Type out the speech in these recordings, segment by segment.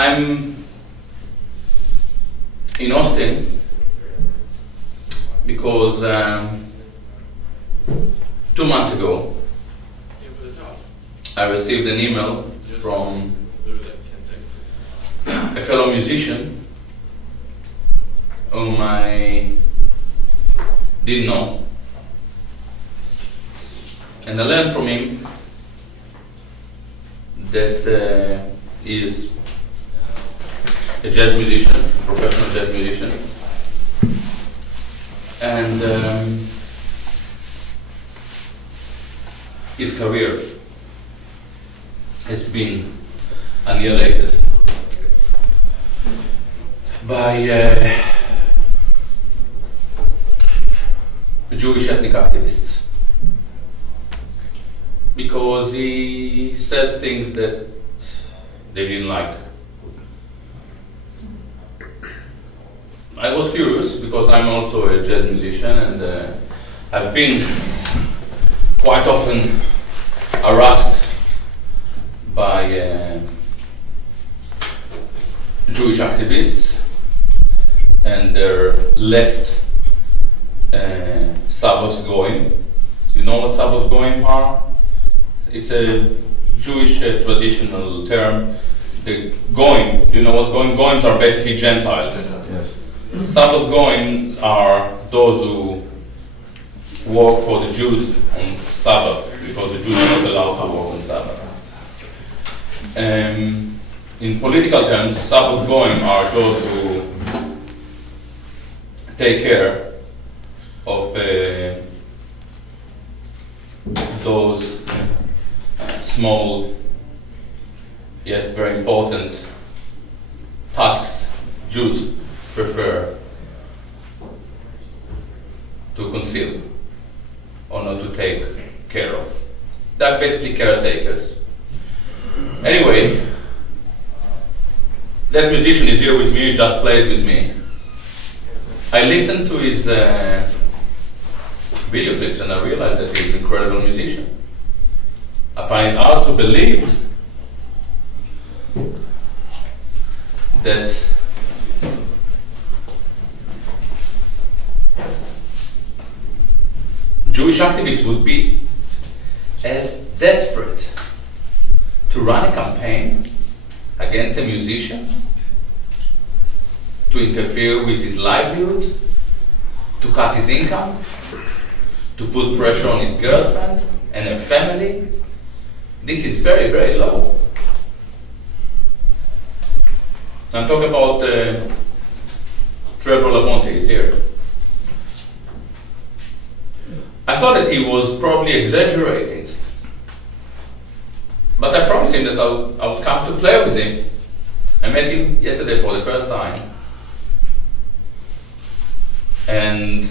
I'm in Austin because 2 months ago I received an email from a fellow musician whom I didn't know, and I learned from him that he is a jazz musician, a professional jazz musician, and his career has been annihilated by Jewish ethnic activists because he said things that they didn't like. I was curious because I'm also a jazz musician, and I've been quite often harassed by Jewish activists and their left Sabbath goyim. You know what Sabbath goyim are? It's a Jewish traditional term. The goyim, you know what goyims are? Basically Gentiles. Yes. Sabbath goyim are those who work for the Jews on Sabbath because the Jews are not allowed to work on Sabbath. In political terms, Sabbath goyim are those who take care of those small yet very important tasks Jews prefer to conceal or not to take care of. They're basically caretakers. Anyway, that musician is here with me, he just played with me. I listened to his video clips and I realized that he's an incredible musician. I find it hard to believe that Jewish activists would be as desperate to run a campaign against a musician, to interfere with his livelihood, to cut his income, to put pressure on his girlfriend and her family. This is very, very low. I'm talking about Trevor LaBonte is here. I thought that he was probably exaggerating, but I promised him that I would come to play with him. I met him yesterday for the first time, and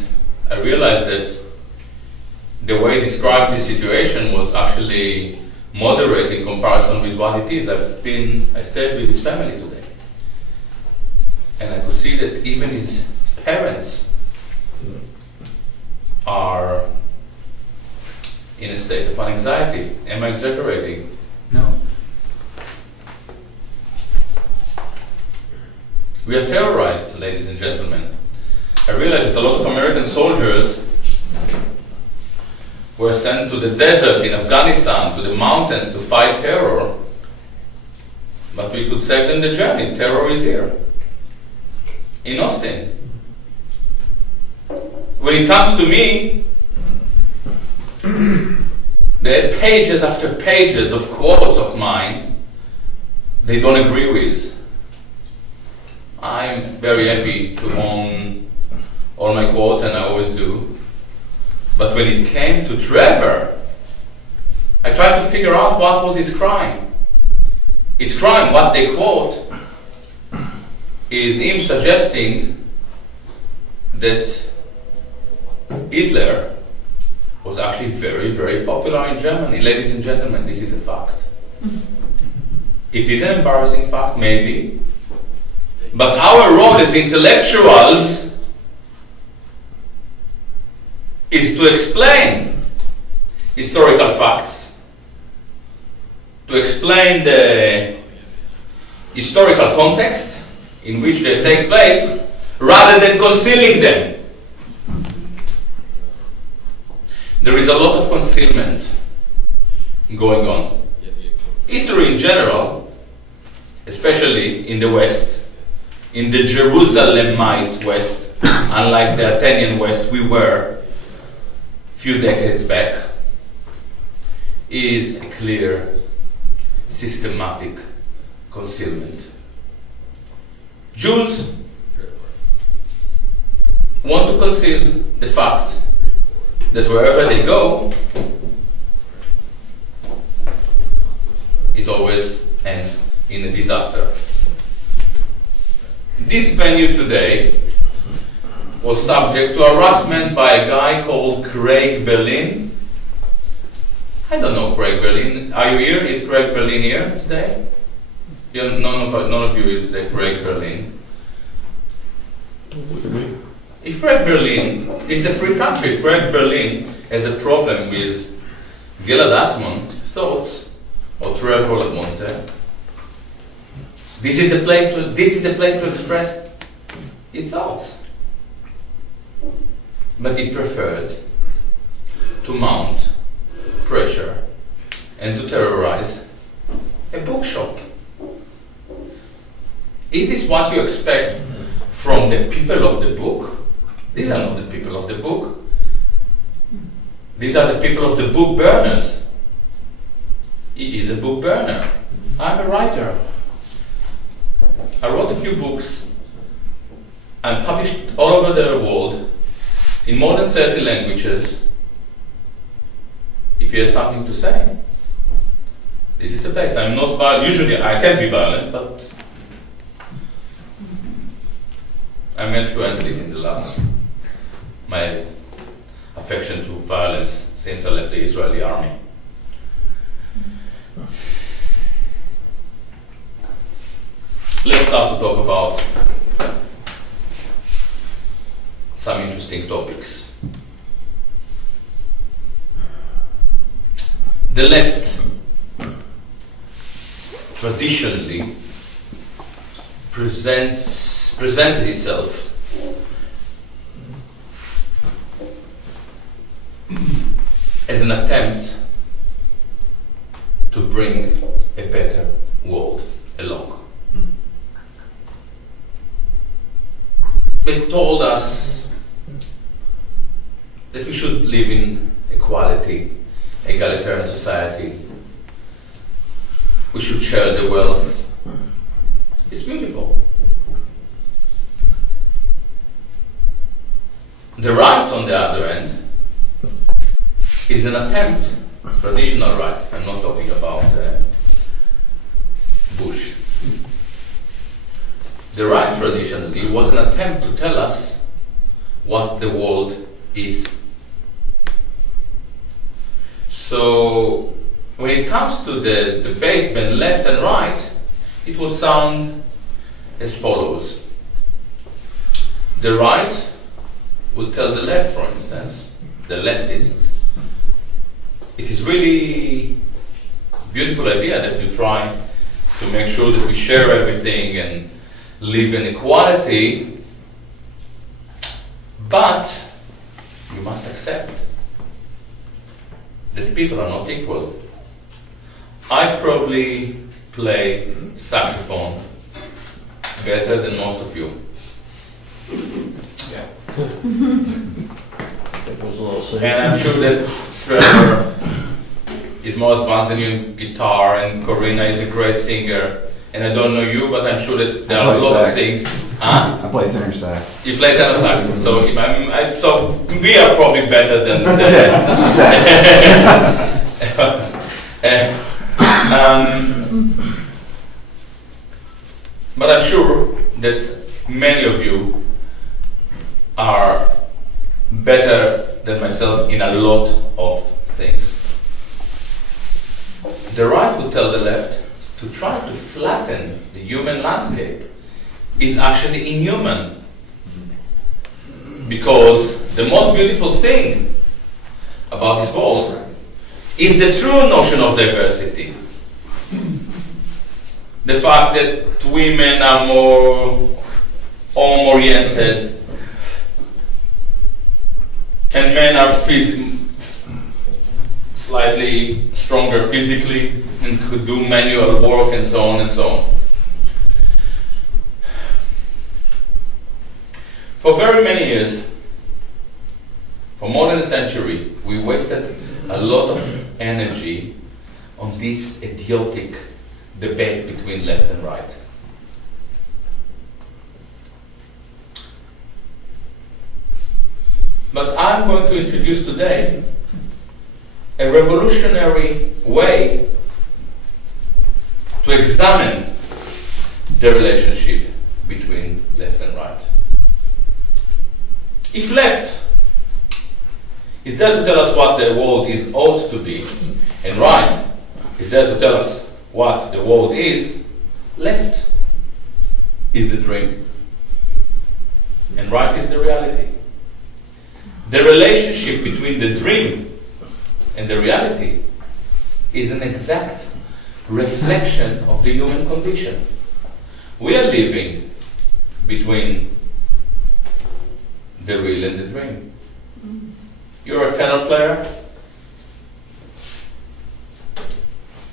I realized that the way he described the situation was actually moderate in comparison with what it is. I stayed with his family today, and I could see that even his parents are in a state of anxiety. Am I exaggerating? No. We are terrorized, ladies and gentlemen. I realize that a lot of American soldiers were sent to the desert in Afghanistan, to the mountains to fight terror. But we could save them the journey. Terror is here. In Austin. When it comes to me, there are pages after pages of quotes of mine they don't agree with. I'm very happy to own all my quotes, and I always do. But when it came to Trevor, I tried to figure out what was his crime. His crime, what they quote, is him suggesting that Hitler was actually very, very popular in Germany. Ladies and gentlemen, this is a fact. It is an embarrassing fact, maybe, but our role as intellectuals is to explain historical facts, to explain the historical context in which they take place rather than concealing them. There is a lot of concealment going on. History in general, especially in the West, in the Jerusalemite West, unlike the Athenian West we were a few decades back, is a clear, systematic concealment. Jews want to conceal the fact that wherever they go, it always ends in a disaster. This venue today was subject to harassment by a guy called Craig Berlin. I don't know Craig Berlin. Are you here? Is Craig Berlin here today? None of you is Craig Berlin. If Craig Berlin is a free country, if Craig Berlin has a problem with Gilad Atzmon thoughts or Trevor LaBonte, this is the place to express his thoughts. But he preferred to mount pressure and to terrorize a bookshop. Is this what you expect from the people of the book? These are not the people of the book. These are the people of the book burners. He is a book burner. I'm a writer. I wrote a few books. I'm published all over the world in more than 30 languages. If you have something to say, this is the place. I'm not violent. Usually I can be violent, but I managed to handle it in the last, my affection to violence since I left the Israeli army. Let's start to talk about some interesting topics. The left traditionally presented itself as an attempt to bring a better world along. They told us that we should live in equality, egalitarian society. We should share the wealth. It's beautiful. The right, on the other end, is an attempt, traditional right, I'm not talking about Bush. The right traditionally was an attempt to tell us what the world is. So when it comes to the debate between left and right, it will sound as follows. The right will tell the left, for instance, the leftists, it is really a beautiful idea that you try to make sure that we share everything and live in equality, but you must accept that people are not equal. I probably play saxophone better than most of you. Yeah. And I'm sure that Trevor is more advanced than you in guitar, and Corina is a great singer. And I don't know you, but I'm sure that there are a lot of things. Huh? I play tenor sax. You play tenor sax, so so we are probably better than but I'm sure that many of you are better than myself in a lot of things. The right would tell the left to try to flatten the human landscape is actually inhuman. Because the most beautiful thing about this world is the true notion of diversity. the fact that women are more home-oriented and men are slightly stronger physically and could do manual work and so on and so on. For very many years, for more than a century, we wasted a lot of energy on this idiotic debate between left and right. But I'm going to introduce today a revolutionary way to examine the relationship between left and right. If left is there to tell us what the world is ought to be, and right is there to tell us what the world is, left is the dream, and right is the reality. The relationship between the dream and the reality is an exact reflection of the human condition. We are living between the real and the dream. You're a tenor player.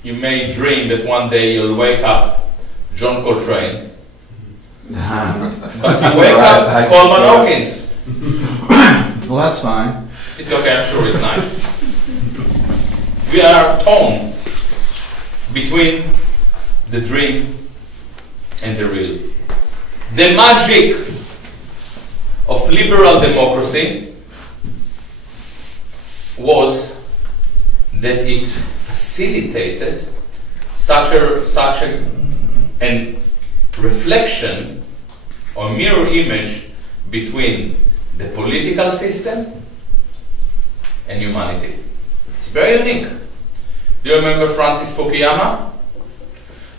You may dream that one day you'll wake up John Coltrane, but you wake up Coleman Hawkins. Well, that's fine. It's okay, I'm sure it's nice. We are torn between the dream and the real. The magic of liberal democracy was that it facilitated such an reflection or mirror image between the political system and humanity. It's very unique. Do you remember Francis Fukuyama?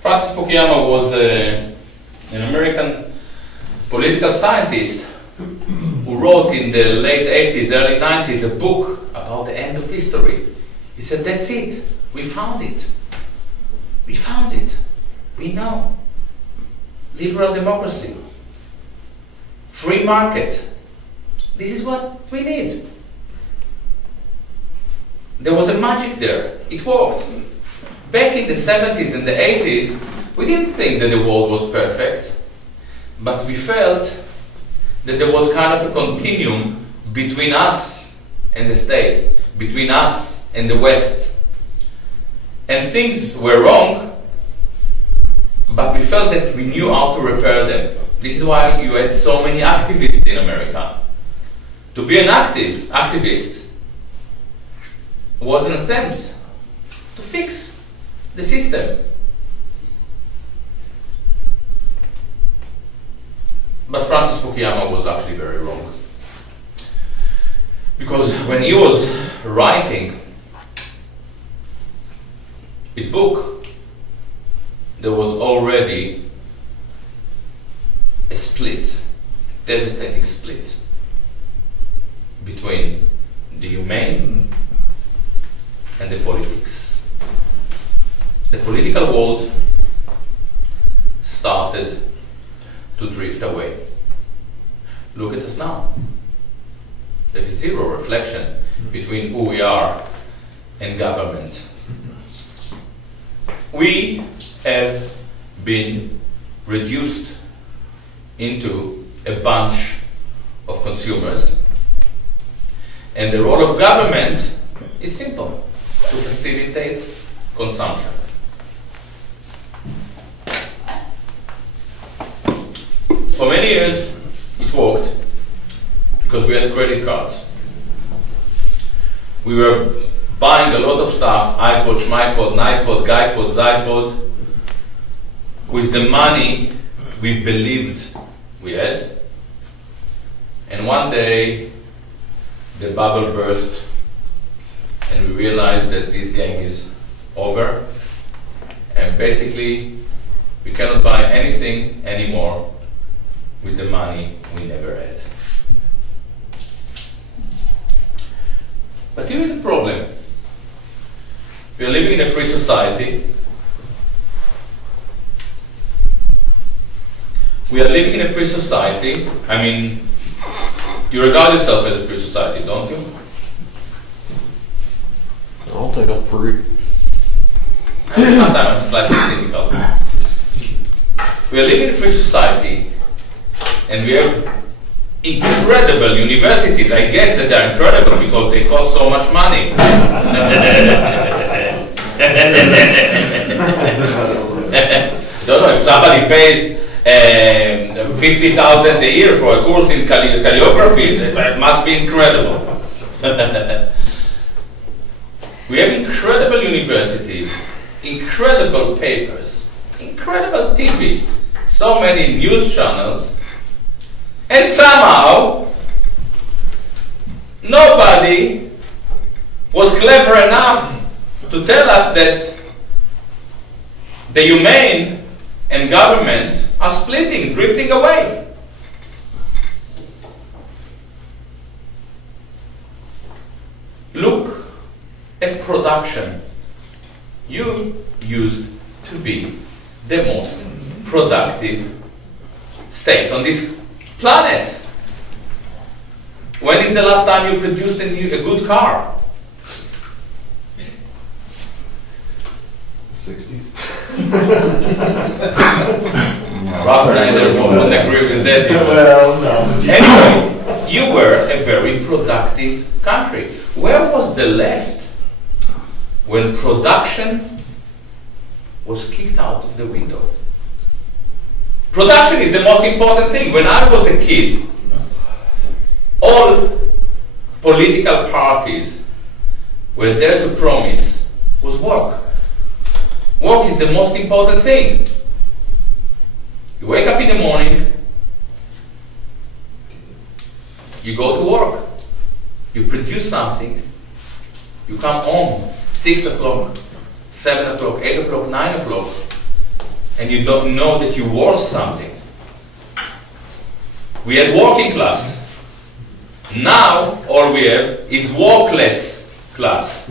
Francis Fukuyama was an American political scientist who wrote in the late 80s, early 90s a book about the end of history. He said, that's it. We found it. We found it. We know. Liberal democracy. Free market. This is what we need. There was a magic there. It worked. Back in the 70s and the 80s, we didn't think that the world was perfect, but we felt that there was kind of a continuum between us and the state, between us and the West. And things were wrong, but we felt that we knew how to repair them. This is why you had so many activists in America. To be an activist was an attempt to fix the system. But Francis Fukuyama was actually very wrong. Because when he was writing his book, there was already a split, devastating split, between the humane and the politics. The political world started to drift away. Look at us now. There is zero reflection between who we are and government. We have been reduced into a bunch of consumers, and the role of government is simple: to facilitate consumption. For many years it worked because we had credit cards. We were buying a lot of stuff, iPod, Schmipod, Nipod, Guypod, Zypod, with the money we believed we had. And one day the bubble burst and we realized that this game is over, and basically we cannot buy anything anymore with the money we never had. But here is a problem. We are living in a free society, we are living in a free society. I mean, you regard yourself as a free society, don't you? I'll take up free. I mean, sometimes I'm slightly cynical. We are living in a free society, and we have incredible universities. I guess that they're incredible because they cost so much money. Don't know if somebody pays 50,000 a year for a course in calligraphy. It must be incredible. We have incredible universities, incredible papers, incredible TV, so many news channels, and somehow nobody was clever enough to tell us that the humane and government are splitting, drifting away. Look at production. You used to be the most productive state on this planet. When is the last time you produced a good car? 60s. Robert and I won't agree with that. Well, no. Anyway, you were a very productive country. Where was the left when production was kicked out of the window? Production is the most important thing. When I was a kid, all political parties were there to promise was work. Work is the most important thing. You wake up in the morning, you go to work, you produce something, you come home 6 o'clock, 7 o'clock, 8 o'clock, 9 o'clock, and you don't know that you're worth something. We had working class. Now all we have is workless class.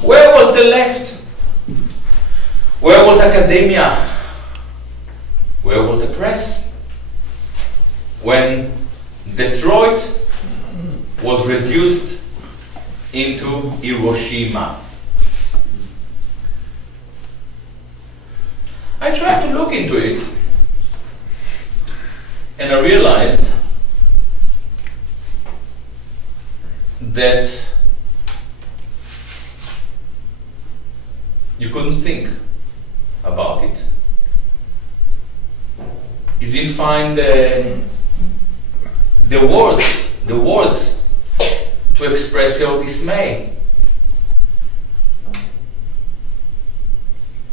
Where was the left? Where was academia? Where was the press? When Detroit was reduced into Hiroshima. I tried to look into it, and I realized that you couldn't think about it. You didn't find the words to express your dismay.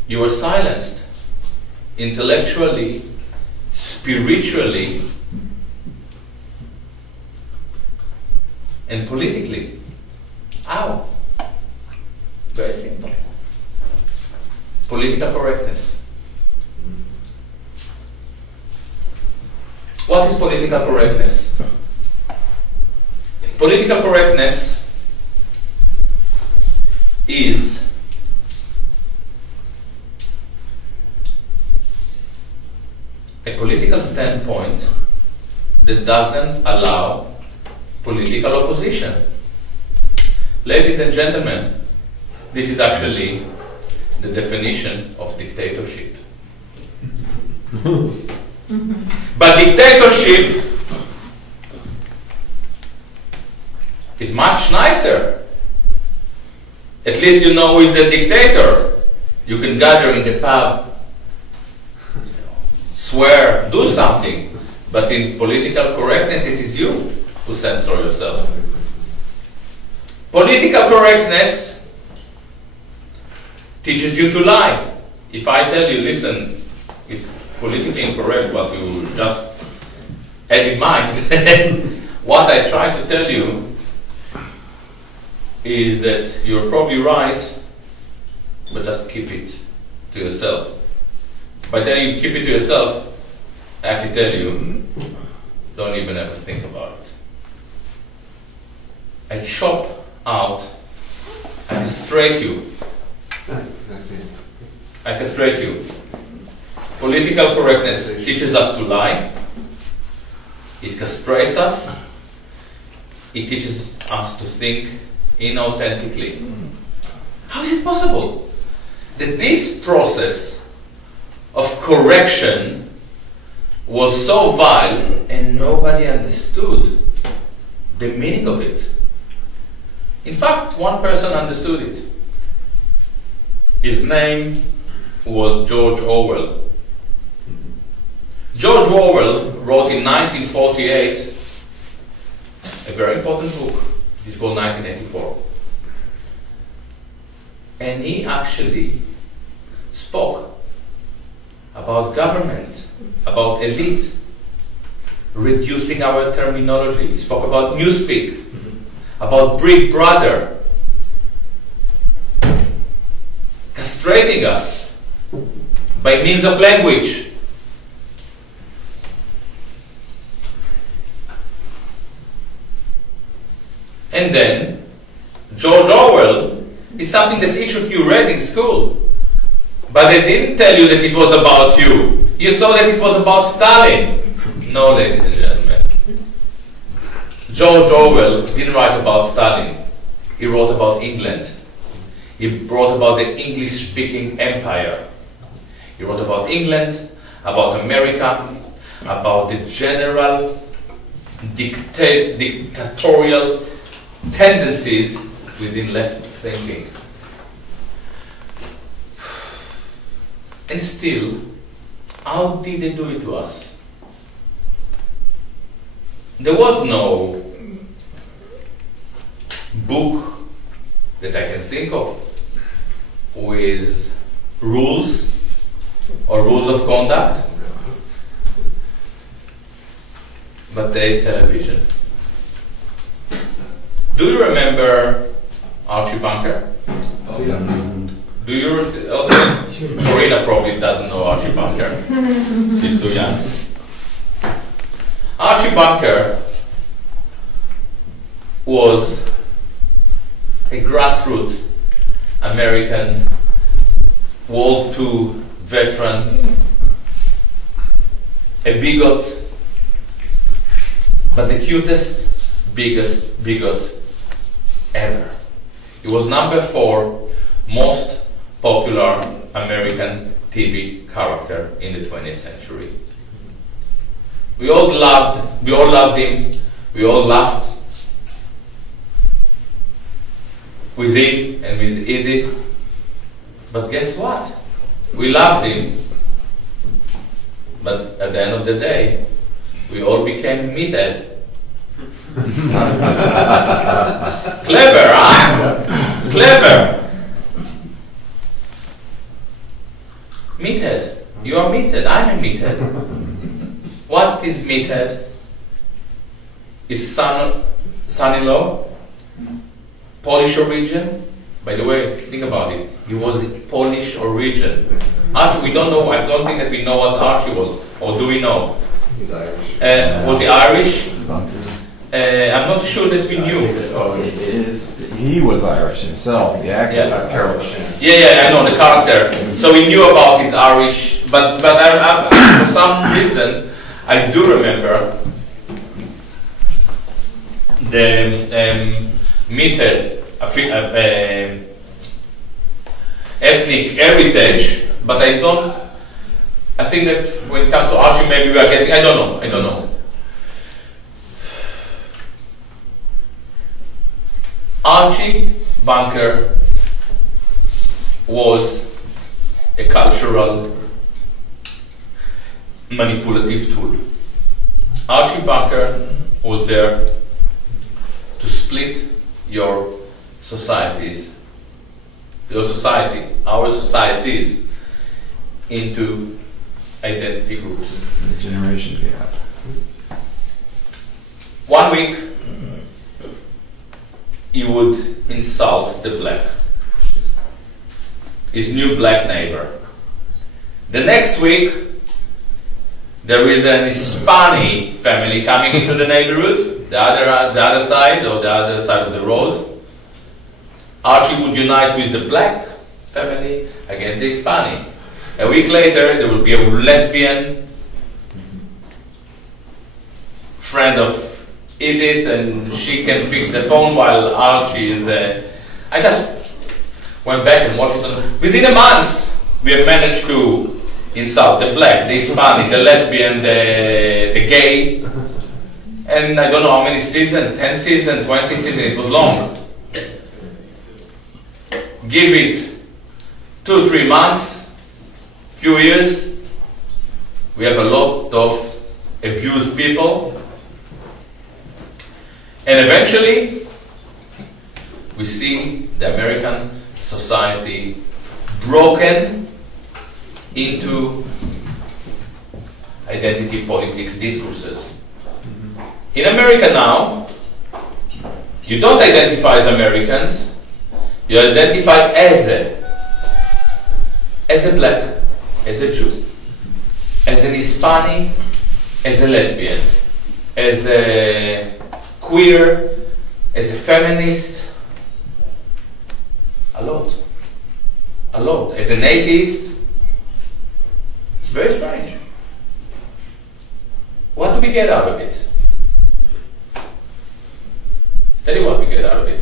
You were silenced intellectually, spiritually, and politically. How? Very simple. Political correctness. What is political correctness? Political correctness is a political standpoint that doesn't allow political opposition. Ladies and gentlemen, this is actually the definition of dictatorship. But dictatorship is much nicer. At least you know who is the dictator. You can gather in the pub, swear, do something. But in political correctness, it is you who censor yourself. Political correctness teaches you to lie. If I tell you, listen, it's politically incorrect what you just had in mind, what I try to tell you is that you're probably right, but just keep it to yourself. By telling you keep it to yourself, I actually tell you, don't even ever think about it. I chop out, I castrate you. I castrate you. Political correctness teaches us to lie. It castrates us. It teaches us to think inauthentically. How is it possible that this process of correction was so vile and nobody understood the meaning of it? In fact, one person understood it. His name was George Orwell. George Orwell wrote in 1948 a very important book. It is called 1984. And he actually spoke about government, about elite, reducing our terminology. He spoke about newspeak, about Big Brother, castrating us by means of language. And then, George Orwell is something that each of you read in school. But they didn't tell you that it was about you. You thought that it was about Stalin. No, ladies and gentlemen. George Orwell didn't write about Stalin. He wrote about England. He wrote about the English-speaking empire. He wrote about England, about America, about the general dictatorial tendencies within left thinking. And still, how did they do it to us? There was no book that I can think of with rules or rules of conduct, but they television. Do you remember Archie Bunker? Oh, yeah. Do you? Corina probably doesn't know Archie Bunker. She's too young. Archie Bunker was a grassroots American World II veteran, a bigot, but the cutest, biggest bigot ever. He was number 4 most popular American TV character in the 20th century. We all loved him, we all laughed with him and with Edith. But guess what? We loved him, but at the end of the day, we all became meathead. Clever, huh? Clever. Meathead. You are meathead. I'm a meathead. What is meathead? His son-in-law, Polish origin. By the way, think about it. He was Polish origin. Archie, we don't know. I don't think that we know what Archie was, or do we know? He's Irish. Was he Irish? I'm not sure that we knew. He was Irish himself. The actor was Irish. Yeah, I know the character. So we knew about his Irish, but I, for some reason, I do remember the meathead ethnic heritage, but I don't. I think that when it comes to Archie, maybe we are guessing. I don't know. Archie Bunker was a cultural manipulative tool. Archie Bunker was there to split your societies, our societies into identity groups. The generation gap. 1 week, he would insult the black, his new black neighbor. The next week, there is an Hispanic family coming into the neighborhood, the other side of the road. Archie would unite with the black family against the Hispanic. A week later, there will be a lesbian friend of Edith, and she can fix the phone while Archie is. I just went back and watched it. Within a month, we have managed to insult the black, the Hispanic, the lesbian, the gay, and I don't know how many seasons, 10 seasons, 20 seasons, it was long. Give it 2-3 months, few years, we have a lot of abused people, and eventually we see the American society broken into identity politics discourses. In America now, you don't identify as Americans, you identify as a black, as a Jew, as an Hispanic, as a lesbian, as a queer, as a feminist, a lot, as an atheist. It's very strange. What do we get out of it? Tell you what we get out of it.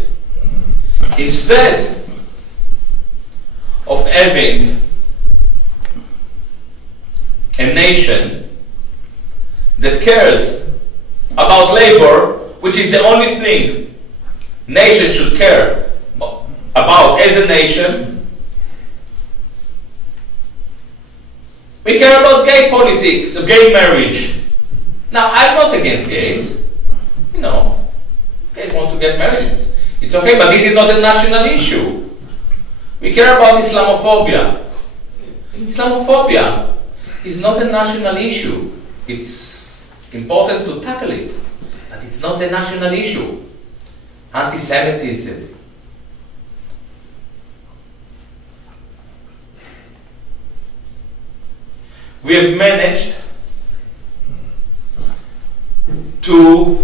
Instead of having a nation that cares about labor, which is the only thing nations should care about as a nation, we care about gay politics, gay marriage. Now, I'm not against gays. You know, gays want to get married. It's okay, but this is not a national issue. We care about Islamophobia. Islamophobia is not a national issue. It's important to tackle it, but it's not a national issue. Anti-Semitism. We have managed to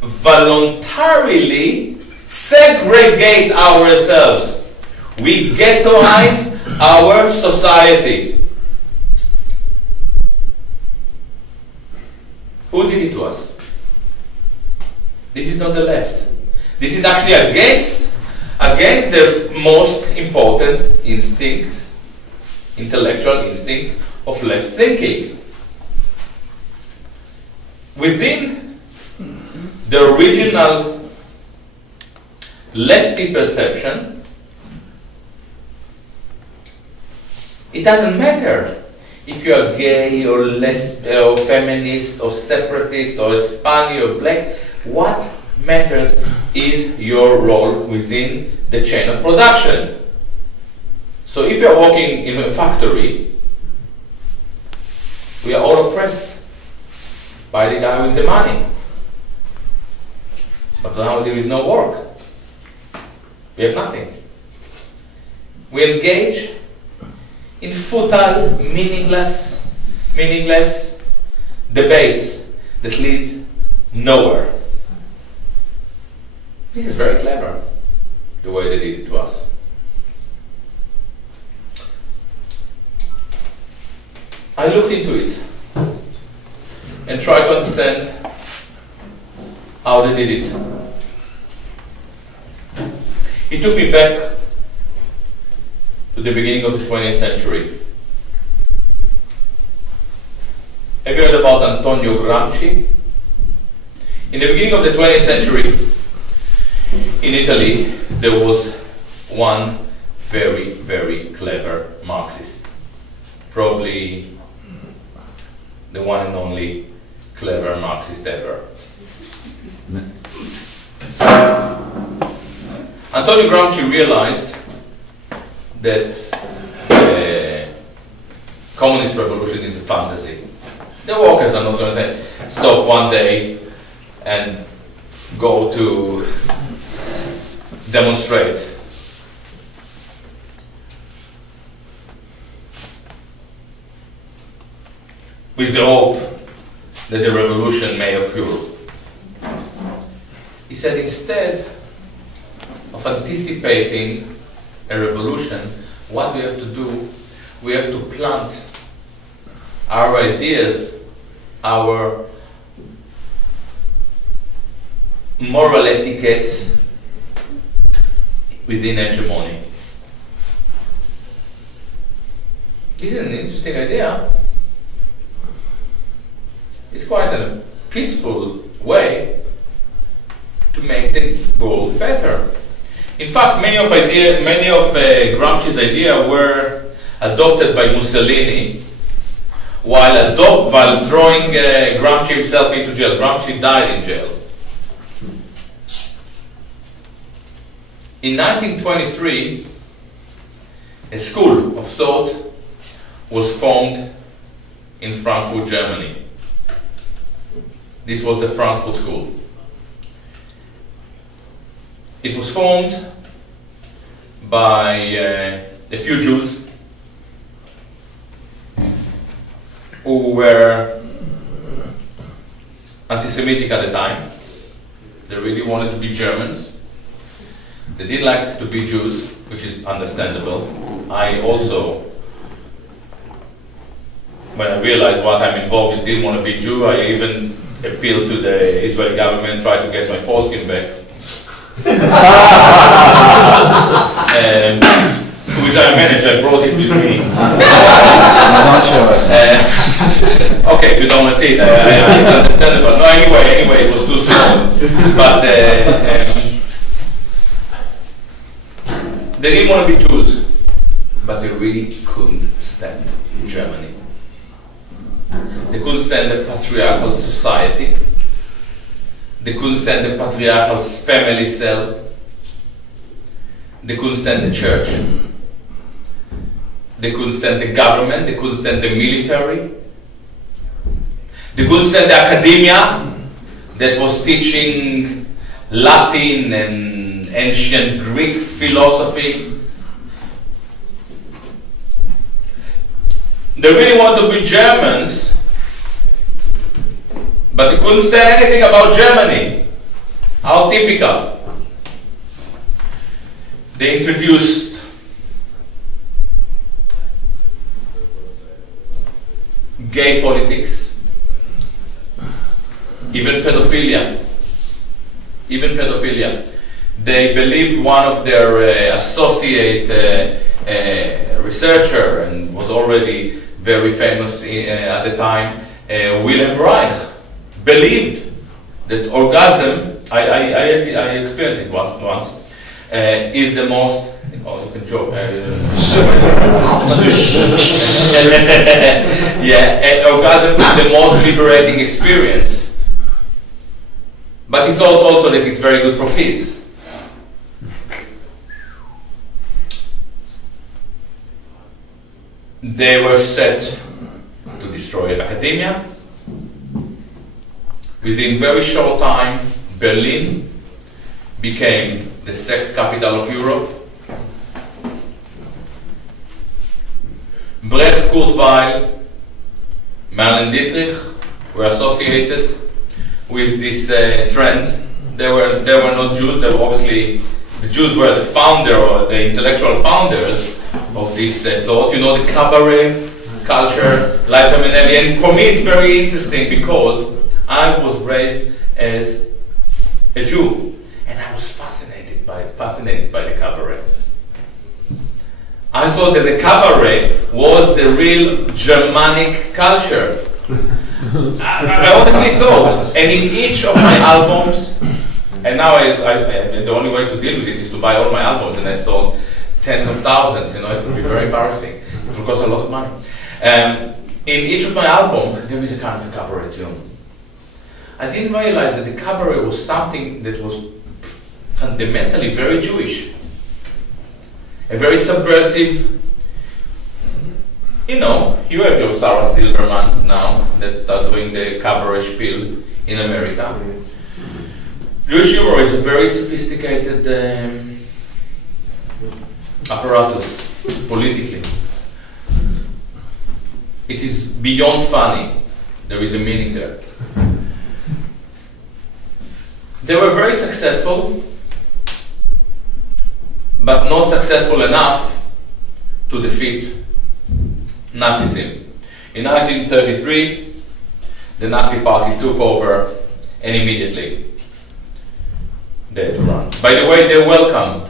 voluntarily segregate ourselves. We ghettoize our society. Who did it to us? This is not the left. This is actually against the most important instinct, intellectual instinct of left thinking. Within the original lefty perception, it doesn't matter if you are gay or lesbian or feminist or separatist or Hispanic or black. What matters is your role within the chain of production. So if you are working in a factory, we are all oppressed by the guy with the money. But now there is no work. We have nothing. We engage in futile, meaningless debates that lead nowhere. This is very clever, the way they did it to us. I looked into it and tried to understand how they did it. It took me back to the beginning of the 20th century. Have you heard about Antonio Gramsci? In the beginning of the 20th century, in Italy, there was one very, very clever Marxist. Probably the one and only clever Marxist ever. Antonio Gramsci realized that the communist revolution is a fantasy. The workers are not going to stop one day and go to demonstrate. With the hope that the revolution may occur. He said, instead of anticipating a revolution, what we have to do, we have to plant our ideas, our moral etiquette within hegemony. This is an interesting idea. It's quite a peaceful way to make the world better. In fact, many of Gramsci's ideas were adopted by Mussolini while throwing Gramsci himself into jail. Gramsci died in jail. In 1923, a school of thought was formed in Frankfurt, Germany. This was the Frankfurt School. It was formed by a few Jews who were anti-Semitic at the time. They really wanted to be Germans. They didn't like to be Jews, which is understandable. I also, when I realized what I'm involved with, didn't want to be Jew. I even appealed to the Israeli government, tried to get my foreskin back. Which I managed, I brought it with me. Okay, if you don't want to see it, it's understandable. No, anyway, it was too small. But they didn't want to be Jews, but they really couldn't stand Germany. They couldn't stand the patriarchal society. They couldn't stand the patriarchal family cell. They couldn't stand the church. They couldn't stand the government. They couldn't stand the military. They couldn't stand the academia that was teaching Latin and ancient Greek philosophy. They really wanted to be Germans, but they couldn't stand anything about Germany. How typical. They introduced gay politics, even pedophilia. They believed one of their associate researcher, and was already very famous at the time, Wilhelm Reich, believed that orgasm, I experienced it once, is the most, oh, you can joke. Orgasm is the most liberating experience. But he thought also that it's very good for kids. They were set to destroy academia. Within very short time, Berlin became the sex capital of Europe. Brecht, Kurt Weill, Marlene Dietrich were associated with this trend. They were not Jews. They were obviously, the Jews were the founder or the intellectual founders of this thought. You know, the cabaret culture, Liza Minnelli. And for me, it's very interesting because I was raised as a Jew, and I was fascinated by the cabaret. I thought that the cabaret was the real Germanic culture. I honestly thought, and in each of my albums, and now the only way to deal with it is to buy all my albums, and I sold tens of thousands. You know, it would be very embarrassing. It would cost a lot of money. In each of my albums, there is a kind of a cabaret tune. I didn't realize that the cabaret was something that was fundamentally very Jewish. A very subversive, you know, you have your Sarah Silverman now that are doing the cabaret spiel in America. Jewish humor is a very sophisticated apparatus politically. It is beyond funny. There is a meaning there. They were very successful, but not successful enough to defeat Nazism. In 1933, the Nazi Party took over and immediately they had to run. By the way, they welcomed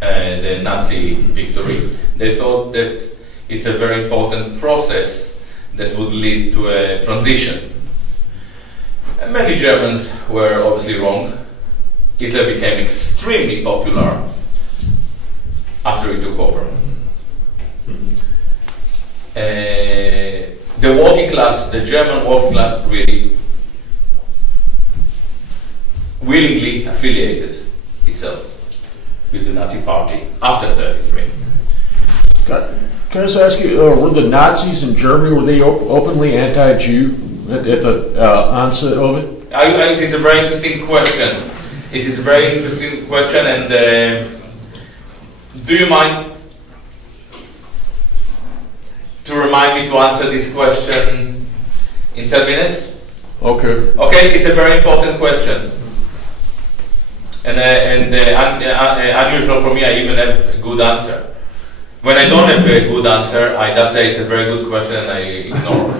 the Nazi victory. They thought that it's a very important process that would lead to a transition. And many Germans were obviously wrong. Hitler became extremely popular after he took over. The working class, the German working class, really willingly affiliated itself with the Nazi Party after 1933. Can I just ask you, were the Nazis in Germany, were they openly anti-Jew at the onset of it? It is a very interesting question. It is a very interesting question, and do you mind to remind me to answer this question in 10 minutes? Okay. Okay, it's a very important question. And unusual for me, I even have a good answer. When I don't have a good answer, I just say it's a very good question and I ignore.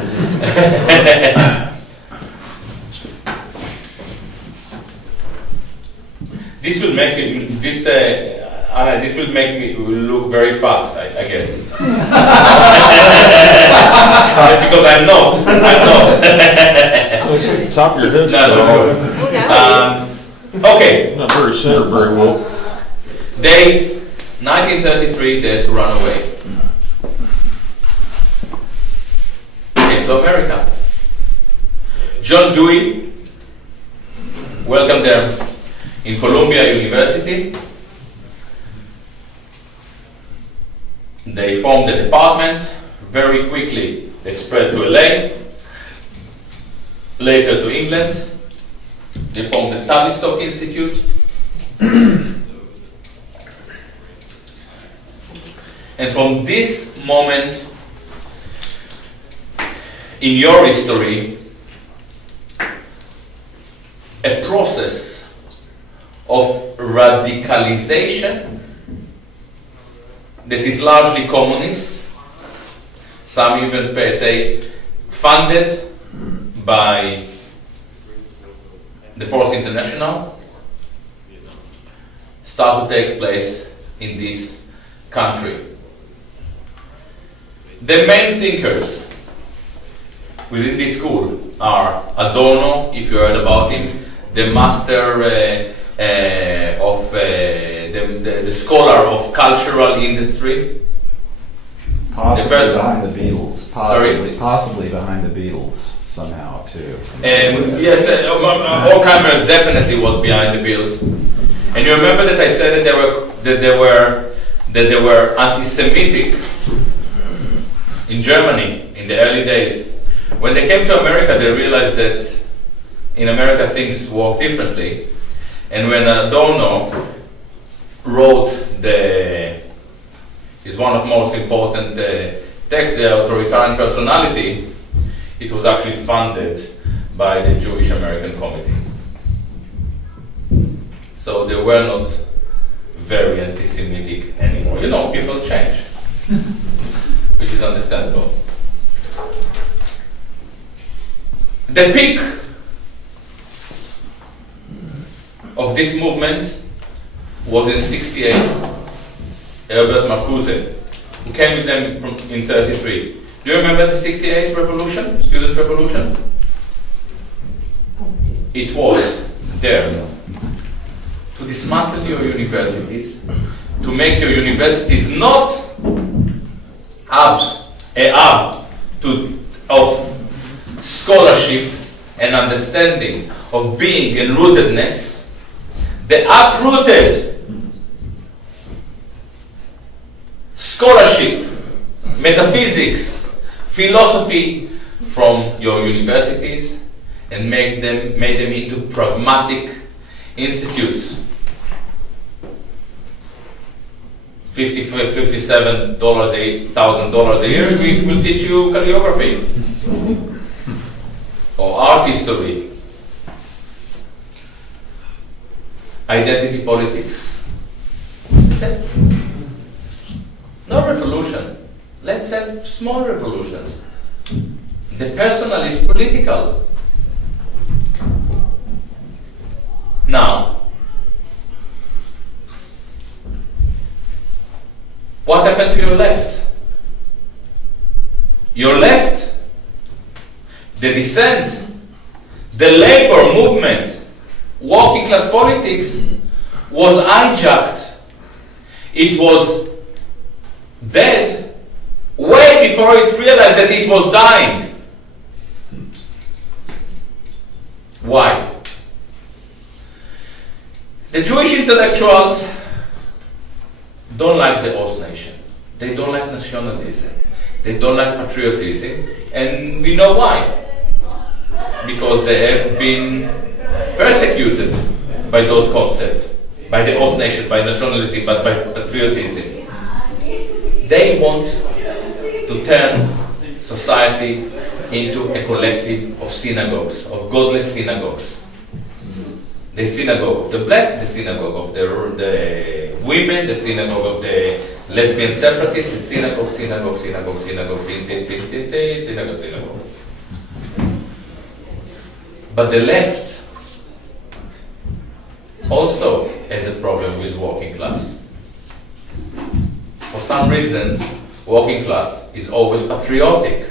This will make me look very fat, I guess. Because I'm not. Looks like the top of your head's okay. not very centered very well. Dates 1933, they had to run away. Came to America. John Dewey welcomed them in Columbia University. They formed a department. Very quickly, they spread to LA, later to England. They formed the Tavistock Institute. And from this moment in your history, a process of radicalization that is largely communist, some even say funded by the Fourth International, start to take place in this country. The main thinkers within this school are Adorno, if you heard about him, the master of the scholar of cultural industry. Possibly behind the Beatles. Possibly behind the Beatles somehow too. And yes, Horkheimer definitely was behind the Beatles. And you remember that I said that they were anti-Semitic in Germany in the early days. When they came to America, they realized that in America things work differently. And when Adorno wrote is one of the most important texts, the Authoritarian Personality, it was actually funded by the Jewish American Committee. So they were not very anti-Semitic anymore. You know, people change, which is understandable. The peak of this movement was in '68. Herbert Marcuse, who came with them in '33. Do you remember the '68 revolution, student revolution? It was there to dismantle your universities, to make your universities not hubs, a hub of scholarship and understanding, of being and rootedness. The uprooted scholarship, metaphysics, philosophy from your universities and made them into pragmatic institutes. $57,000 a year, we will teach you calligraphy or art history. Identity politics. No, no revolution. Let's have small revolutions. The personal is political. Now, what happened to your left? Your left, the dissent, the labor movement, working class politics was hijacked. It was dead way before it realized that it was dying. Why? The Jewish intellectuals don't like the host nation. They don't like nationalism. They don't like patriotism. And we know why. Because they have been persecuted by those concepts. By the host nation, by nationalism, but by patriotism. They want to turn society into a collective of synagogues, of godless synagogues. The synagogue of the black, the synagogue of the women, the synagogue of the lesbian separatists, the synagogue. But the left also has a problem with working class. For some reason, working class is always patriotic,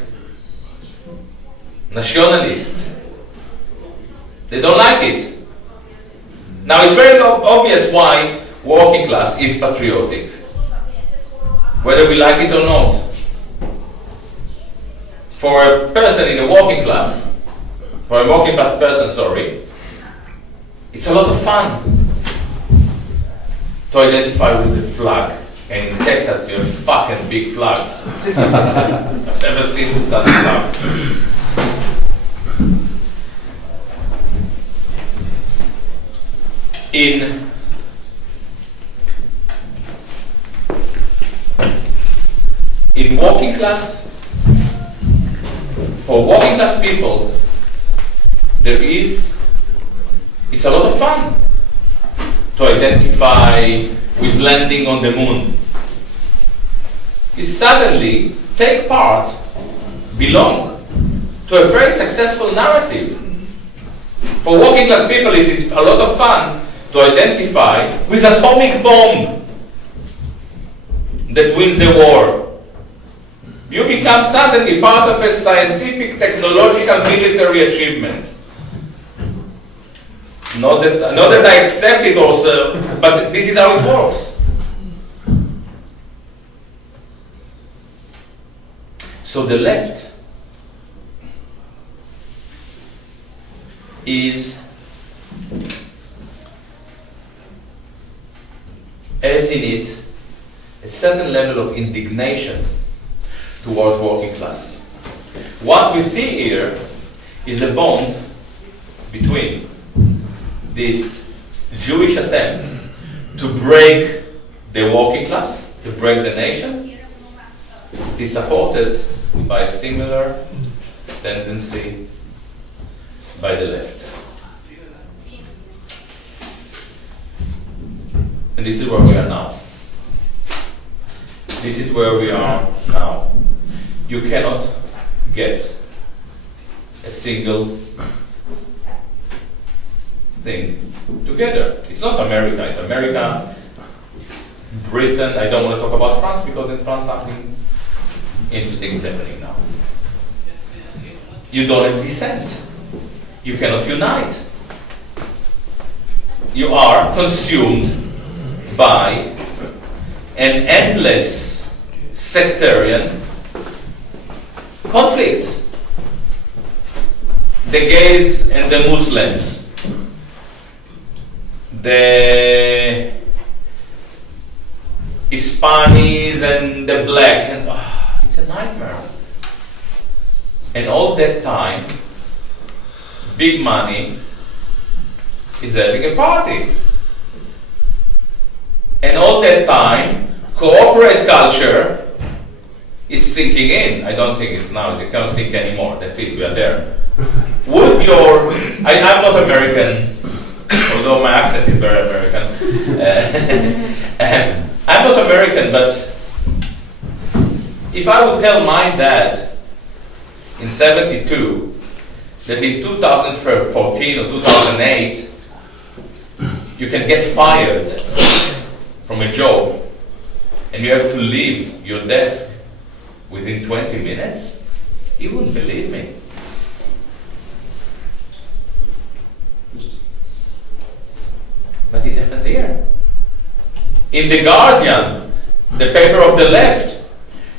nationalist. They don't like it. Now it's very obvious why working class is patriotic, whether we like it or not. For a person in a working class, for a working class person, it's a lot of fun to identify with the flag. And in Texas, you have fucking big flags. I've never seen such flags. In working class, for working class people, it's a lot of fun to identify with landing on the moon. You suddenly take part, belong to a very successful narrative. For working class people, it is a lot of fun to identify with atomic bomb that wins the war. You become suddenly part of a scientific, technological, military achievement. Not that I accept it also, but this is how it works. So the left has in it a certain level of indignation towards working class. What we see here is a bond between this Jewish attempt to break the working class, to break the nation. It is supported by a similar tendency by the left. And this is where we are now. This is where we are now. You cannot get a single thing together. It's not America, it's America, Britain. I don't want to talk about France because in France something interesting is happening now. You don't have dissent. You cannot unite. You are consumed by an endless sectarian conflict. The gays and the Muslims, the Hispanics and the black, and it's a nightmare. And all that time, big money is having a party. And all that time, corporate culture is sinking in. I don't think it's now, it can't sink anymore. That's it, we are there. I'm not American, although my accent is very American. I'm not American, but If I would tell my dad in 72 that in 2014 or 2008 you can get fired from a job and you have to leave your desk within 20 minutes, he wouldn't believe me. But it happens here. In The Guardian, the paper of the left,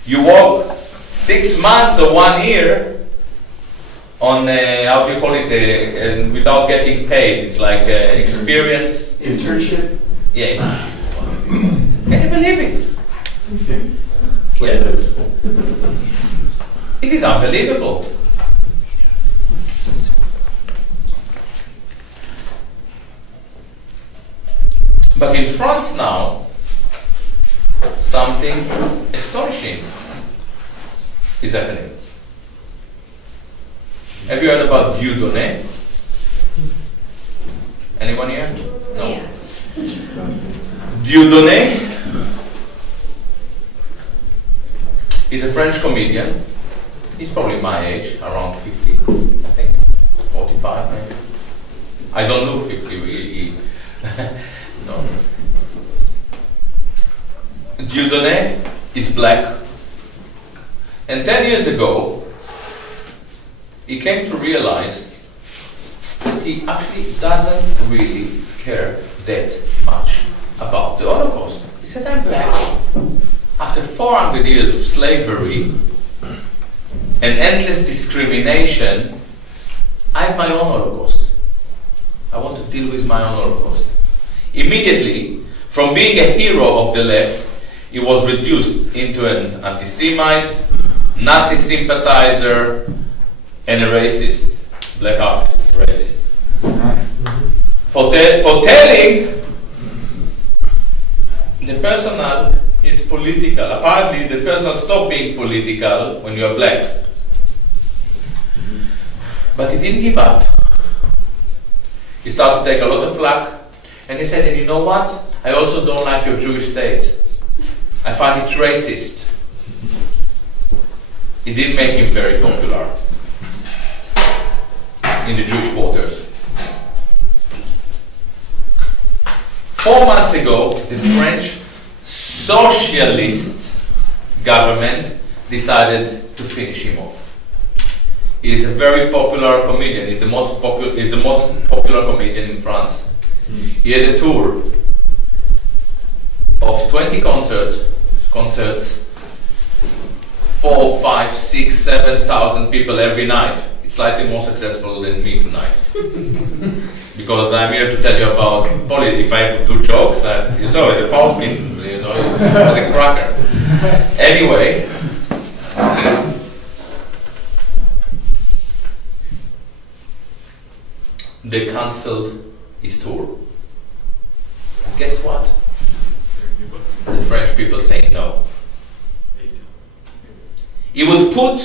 you work 6 months or 1 year on, how do you call it, without getting paid. It's like experience. Internship? Yeah, internship. Can you believe it? Yeah. It is unbelievable. But in France now, something astonishing is happening. Have you heard about Dieudonné? Anyone here? No. Yeah. Dieudonné is a French comedian. He's probably my age, around 50, I think. 45 maybe. I don't look 50 really. No. Dieudonné is black. And 10 years ago, he came to realize that he actually doesn't really care that much about the Holocaust. He said, I'm black. After 400 years of slavery and endless discrimination, I have my own Holocaust. I want to deal with my own Holocaust. Immediately, from being a hero of the left, he was reduced into an anti-Semite, Nazi sympathizer, and a racist. Black artist, racist. For telling the personal is political. Apparently, the personal stopped being political when you are black. But he didn't give up. He started to take a lot of flack. And he says, and you know what? I also don't like your Jewish state. I find it racist. It didn't make him very popular in the Jewish quarters. 4 months ago, the French socialist government decided to finish him off. He is a very popular comedian. He's the most popular comedian in France. He had a tour of 20 concerts, 4, 5, 6, 7,000 people every night. It's slightly more successful than me tonight. Because I'm here to tell you about politics. If I do jokes, you saw it, the pulse me, it was a cracker. Anyway, they cancelled his tour. And guess what? The French people say no. He would put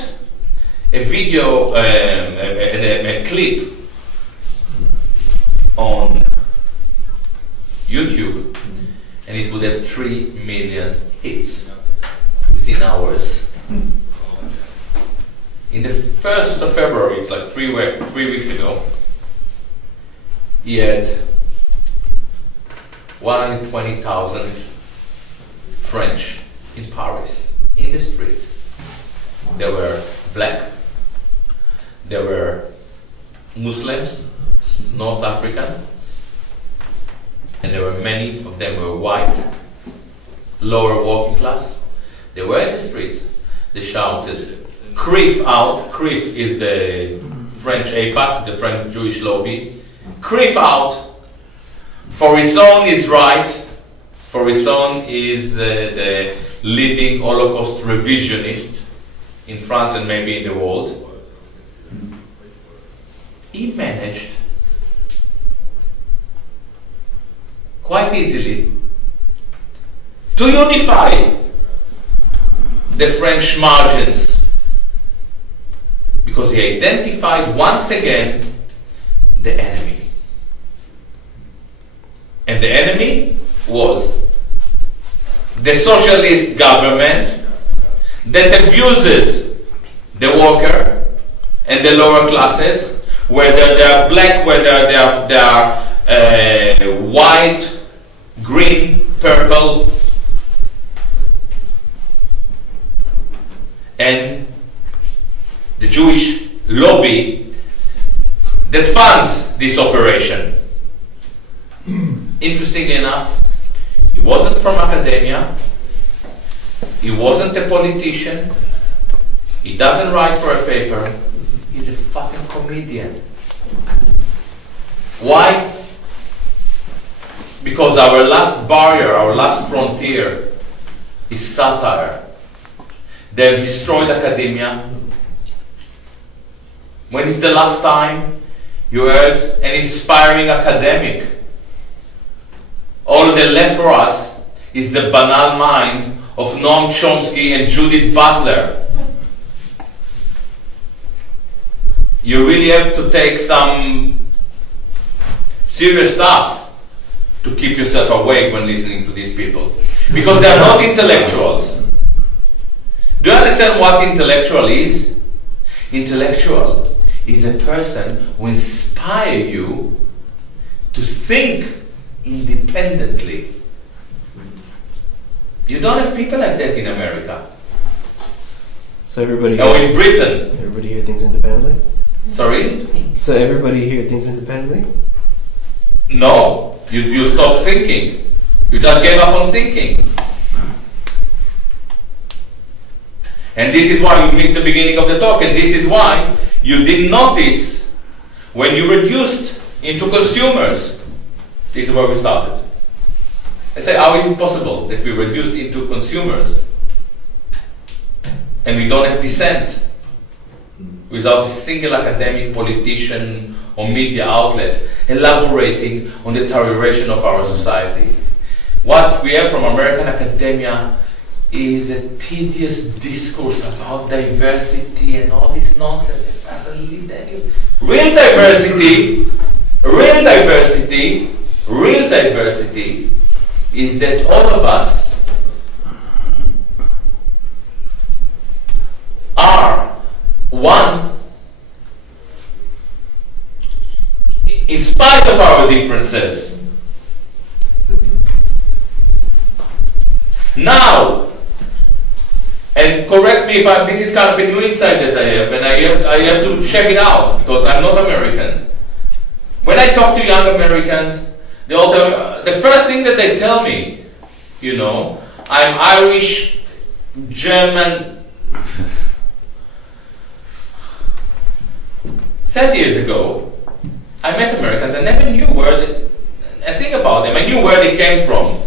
a video, a clip on YouTube, and it would have 3 million hits within hours. In the 1st of February, it's like 3 weeks ago, he had 120,000 French in Paris, in the street. They were black, they were Muslims, North African, and there were many of them were white, lower working class. They were in the streets. They shouted, "Crif out!" Crif is the French APAC, the French Jewish lobby. "Crif out! Faurisson is right." Faurisson is the leading Holocaust revisionist in France and maybe in the world. He managed quite easily to unify the French margins, because he identified once again the enemy. And the enemy was the socialist government, that abuses the worker and the lower classes, whether they are black, whether they are white, green, purple, and the Jewish lobby that funds this operation. Interestingly enough, he wasn't from academia, he wasn't a politician, he doesn't write for a paper, he's a fucking comedian. Why? Because our last barrier, our last frontier is satire. They have destroyed academia. When is the last time you heard an inspiring academic? All they left for us is the banal mind of Noam Chomsky and Judith Butler. You really have to take some serious stuff to keep yourself awake when listening to these people. Because they are not intellectuals. Do you understand what intellectual is? Intellectual is a person who inspires you to think independently. You don't have people like that in America. So everybody or in Britain. Everybody here thinks independently? Sorry? So everybody here thinks independently? No. You stopped thinking. You just gave up on thinking. And this is why you missed the beginning of the talk, and this is why you didn't notice when you reduced into consumers. This is where we started. I say, how is it possible that we reduced into consumers and we don't have dissent without a single academic, politician or media outlet elaborating on the deterioration of our society? What we have from American academia is a tedious discourse about diversity and all this nonsense that doesn't lead anywhere. Real diversity is that all of us are one in spite of our differences. Now, and correct me if this is kind of a new insight that I have, and I have to check it out because I'm not American. When I talk to young Americans, the first thing that they tell me, you know, I'm Irish, German. 30 years ago, I met Americans. I never knew I think about them. I knew where they came from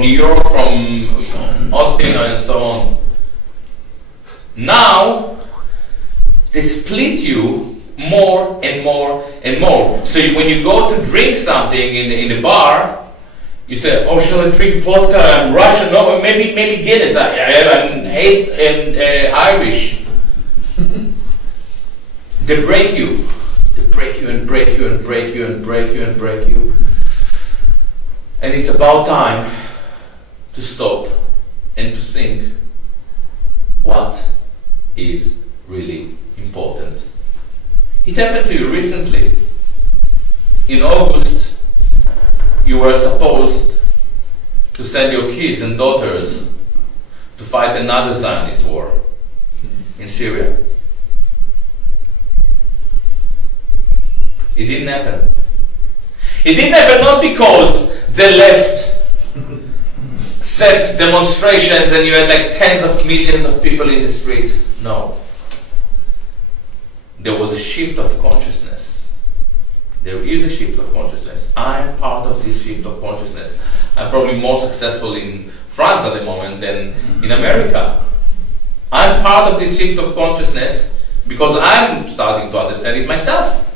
New York, from Austin, and so on. Now, they split you more and more and more. So when you go to drink something in a bar, you say, "Oh, shall I drink vodka? I'm Russian. No, maybe Guinness. I'm Irish." They break you. They break you and break you and break you and break you and break you. And it's about time to stop and to think what is really important. It happened to you recently. In August, you were supposed to send your kids and daughters to fight another Zionist war in Syria. It didn't happen. It didn't happen not because the left set demonstrations and you had like tens of millions of people in the street. No. There was a shift of consciousness. There is a shift of consciousness. I'm part of this shift of consciousness. I'm probably more successful in France at the moment than in America. I'm part of this shift of consciousness because I'm starting to understand it myself.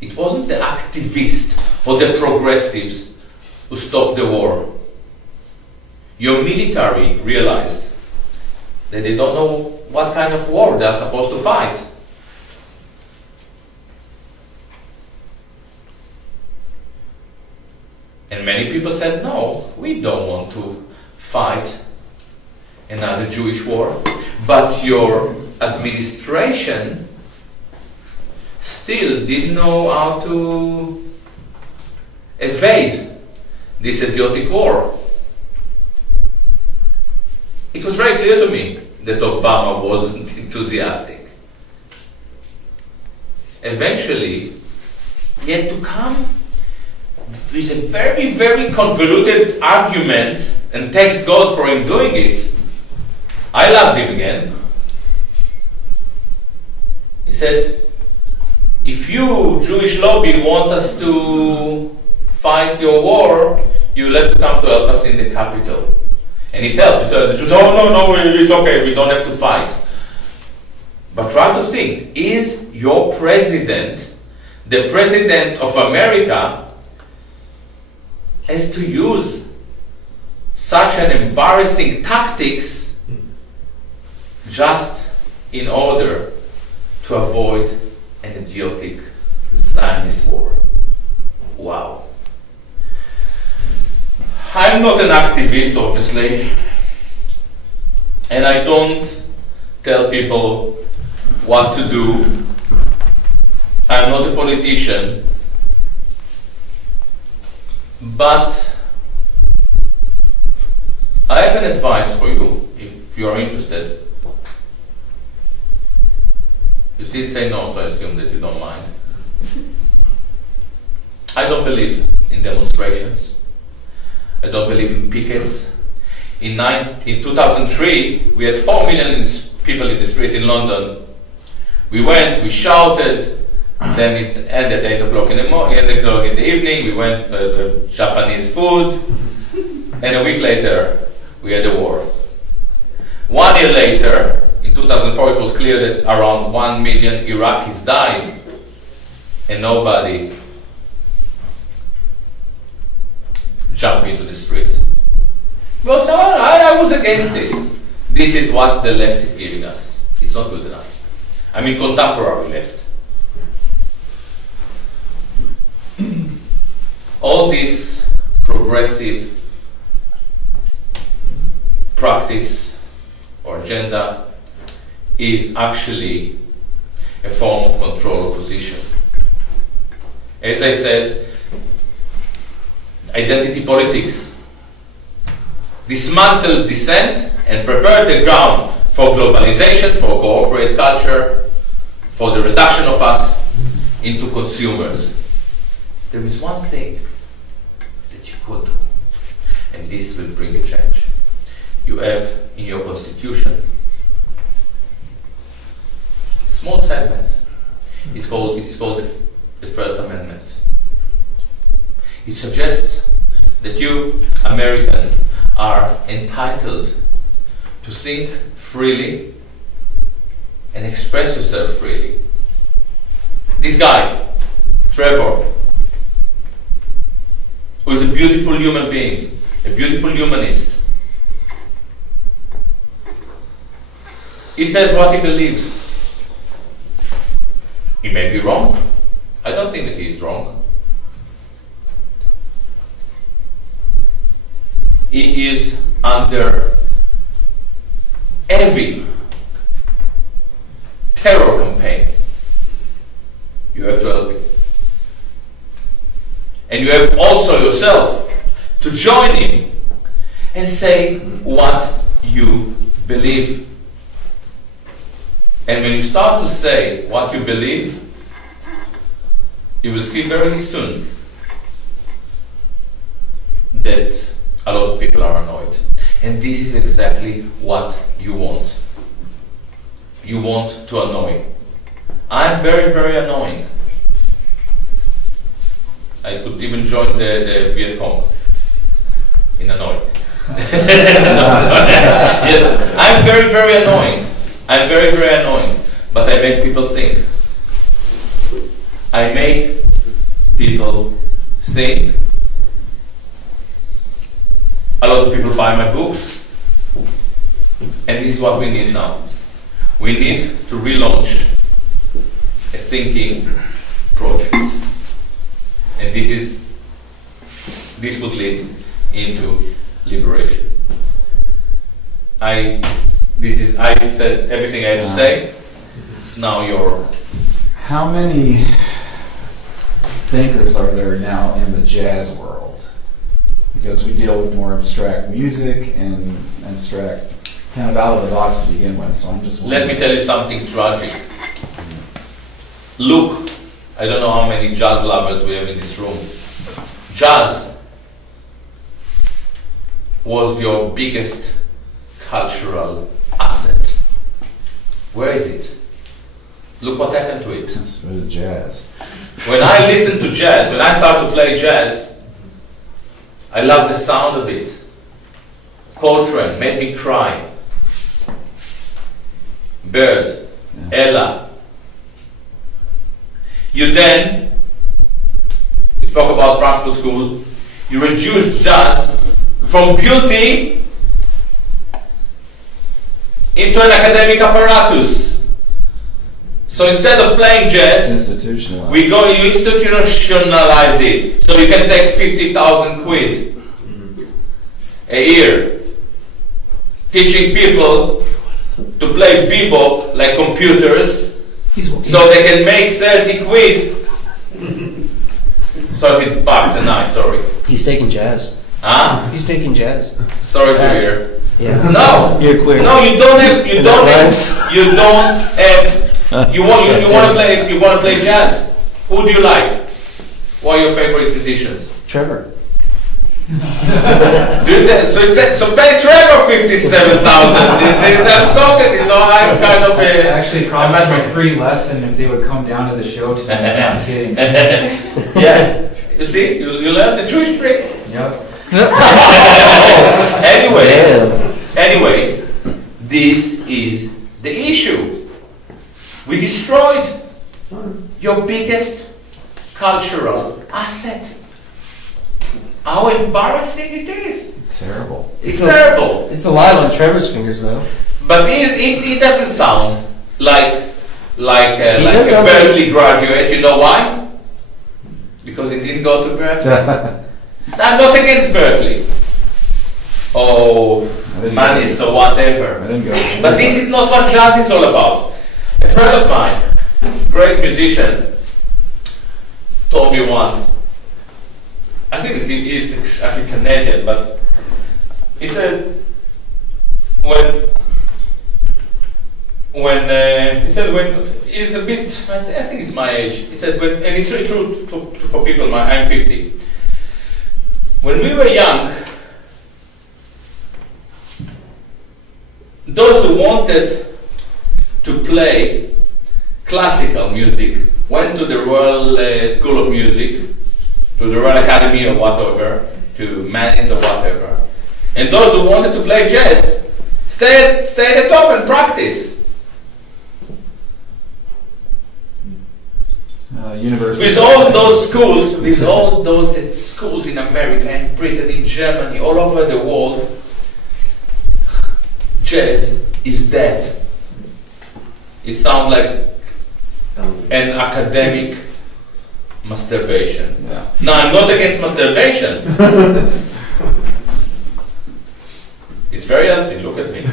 It wasn't the activists or the progressives who stopped the war. Your military realized that they don't know what kind of war they are supposed to fight. And many people said, no, we don't want to fight another Jewish war, but your administration still didn't know how to evade this idiotic war. It was very clear to me that Obama wasn't enthusiastic. Eventually, he had to come with a very, very convoluted argument, and thanks God for him doing it. I loved him again. He said, if you, Jewish lobby, want us to fight your war, you'll have to come to help us in the capital. And it helped. He said, the Jews, oh, no, it's okay, we don't have to fight. But try to think, is your president, the president of America, has to use such an embarrassing tactics just in order to avoid an idiotic Zionist war? Wow. I'm not an activist, obviously, and I don't tell people what to do. I'm not a politician, but I have an advice for you if you are interested. You still say no, so I assume that you don't mind. I don't believe in demonstrations. I don't believe in pickets. In 2003, we had 4 million people in the street in London. We went, we shouted, then it ended 8 o'clock in the evening, we went to Japanese food, and a week later, we had a war. 1 year later, in 2004, it was clear that around 1 million Iraqis died, and nobody jumped into the street. Well, so I was against it. This is what the left is giving us. It's not good enough. I mean, contemporary left. All this progressive practice or agenda is actually a form of control or position. As I said, identity politics dismantle dissent and prepare the ground for globalization, for corporate culture, for the reduction of us into consumers. There is one thing that you could do, and this will bring a change. You have in your constitution a small segment. It is called the First Amendment. It suggests that you, American, are entitled to think freely and express yourself freely. This guy, Trevor, who is a beautiful human being, a beautiful humanist, he says what he believes. He may be wrong. I don't think that he is wrong. He is under heavy terror campaign. You have to help him. And you have also yourself to join him and say what you believe. And when you start to say what you believe, you will see very soon that a lot of people are annoyed. And this is exactly what you want. You want to annoy. I'm very, very annoying. I could even join the Viet Cong in Hanoi. Yeah, I'm very, very annoying. I'm very, very annoying. But I make people think. I make people think. A lot of people buy my books. And this is what we need now. We need to relaunch a thinking project. And this would lead into liberation. I said everything I had to say. It's now your. How many thinkers are there now in the jazz world? Because we deal with more abstract music and abstract, kind of out of the box to begin with. So I'm just wondering. Let me tell you something tragic. Look, I don't know how many jazz lovers we have in this room. Jazz was your biggest cultural asset. Where is it? Look what happened to it. It's jazz. When I listen to jazz, when I start to play jazz, I love the sound of it. Coltrane made me cry. Bird, Ella. You spoke about Frankfurt School, you reduced jazz from beauty into an academic apparatus. So instead of playing jazz, you institutionalize it. So you can take 50,000 quid a year teaching people to play bebop like computers so they can make 30 quid. 30 bucks a night, sorry. He's taking jazz. Huh? He's taking jazz. Sorry to hear. Yeah. No. You're queer. No, you want to play jazz. Who do you like? Who are your favorite musicians? Trevor. So pay Trevor 57,000. I'm sorry, I'm kind of I actually promised my free lesson if they would come down to the show tonight. No, I'm kidding. Yeah. You see, you learned the Jewish trick. Yep. Anyway, this is the issue. We destroyed your biggest cultural asset. How embarrassing it is. Terrible. It's terrible. It's alive on Trevor's fingers, though. But it doesn't sound like a Berkeley graduate. You know why? Because he didn't go to Berkeley. I'm not against Berkeley. Oh, money, so whatever. But this is not what jazz is all about. A friend of mine, great musician, told me once, I think he is actually Canadian, but he said when he's a bit, I think he's my age. He said and it's really true for people. I'm 50. When we were young, those who wanted to play classical music went to the Royal School of Music, to the Royal Academy or whatever, to Manny's or whatever. And those who wanted to play jazz stayed at home and practice. University. With all those schools, schools in America and Britain, in Germany, all over the world, jazz is dead. It sounds like an academic masturbation. Yeah. Now, I'm not against masturbation. It's very healthy, look at me.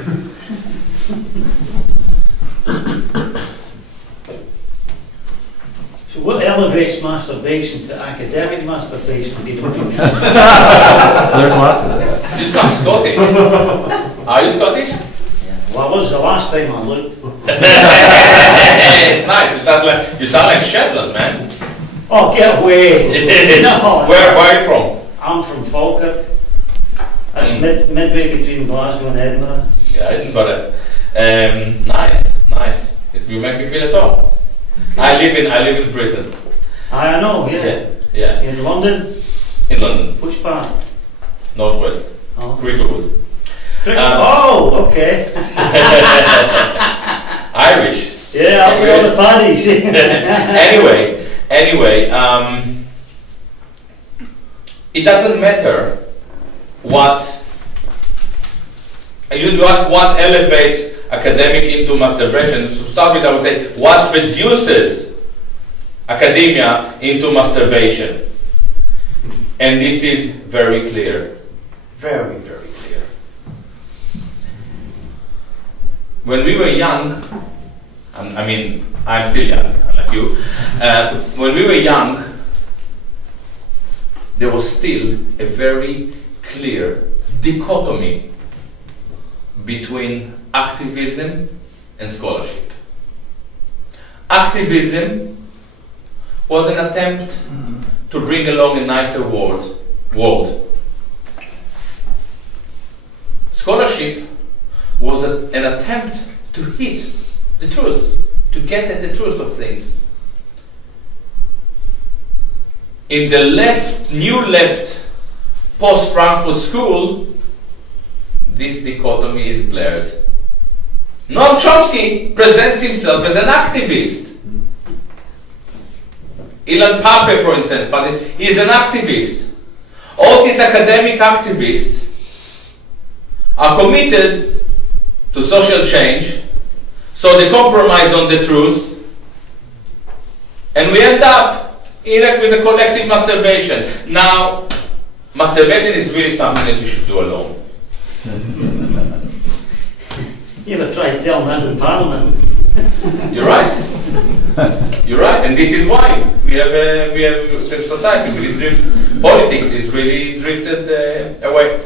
So what elevates masturbation to academic masturbation? There's lots of that. You sound Scottish. Are you Scottish? Well, I was the last time I looked. It's nice. You sound like Shetland, man. Oh, get away! No. Where are you from? I'm from Falkirk. That's midway between Glasgow and Edinburgh. Yeah, Edinburgh. Nice. It will make me feel at home. I live in Britain. I know, Yeah. In London? In London. Which part? Northwest. Oh. Cricklewood. Oh, okay. Irish. Yeah, I'll be on the parties. Anyway, it doesn't matter what. You ask what elevates academic into masturbation. To start with, I would say what reduces academia into masturbation. And this is very clear. Very, very clear. when we were young, I mean, I'm still young, unlike you. When we were young, there was still a very clear dichotomy between activism and scholarship. Activism was an attempt to bring along a nicer world. Scholarship was an attempt to hit the truth, to get at the truth of things. In the new left, post-Frankfurt school, this dichotomy is blurred. Noam Chomsky presents himself as an activist. Ilan Pape, for instance, but he is an activist. All these academic activists are committed to social change, so they compromise on the truth, and we end up with a collective masturbation. Now, masturbation is really something that you should do alone. You ever tried telling that in Parliament? You're right. You're right, and this is why we have the society. Politics is really drifted away.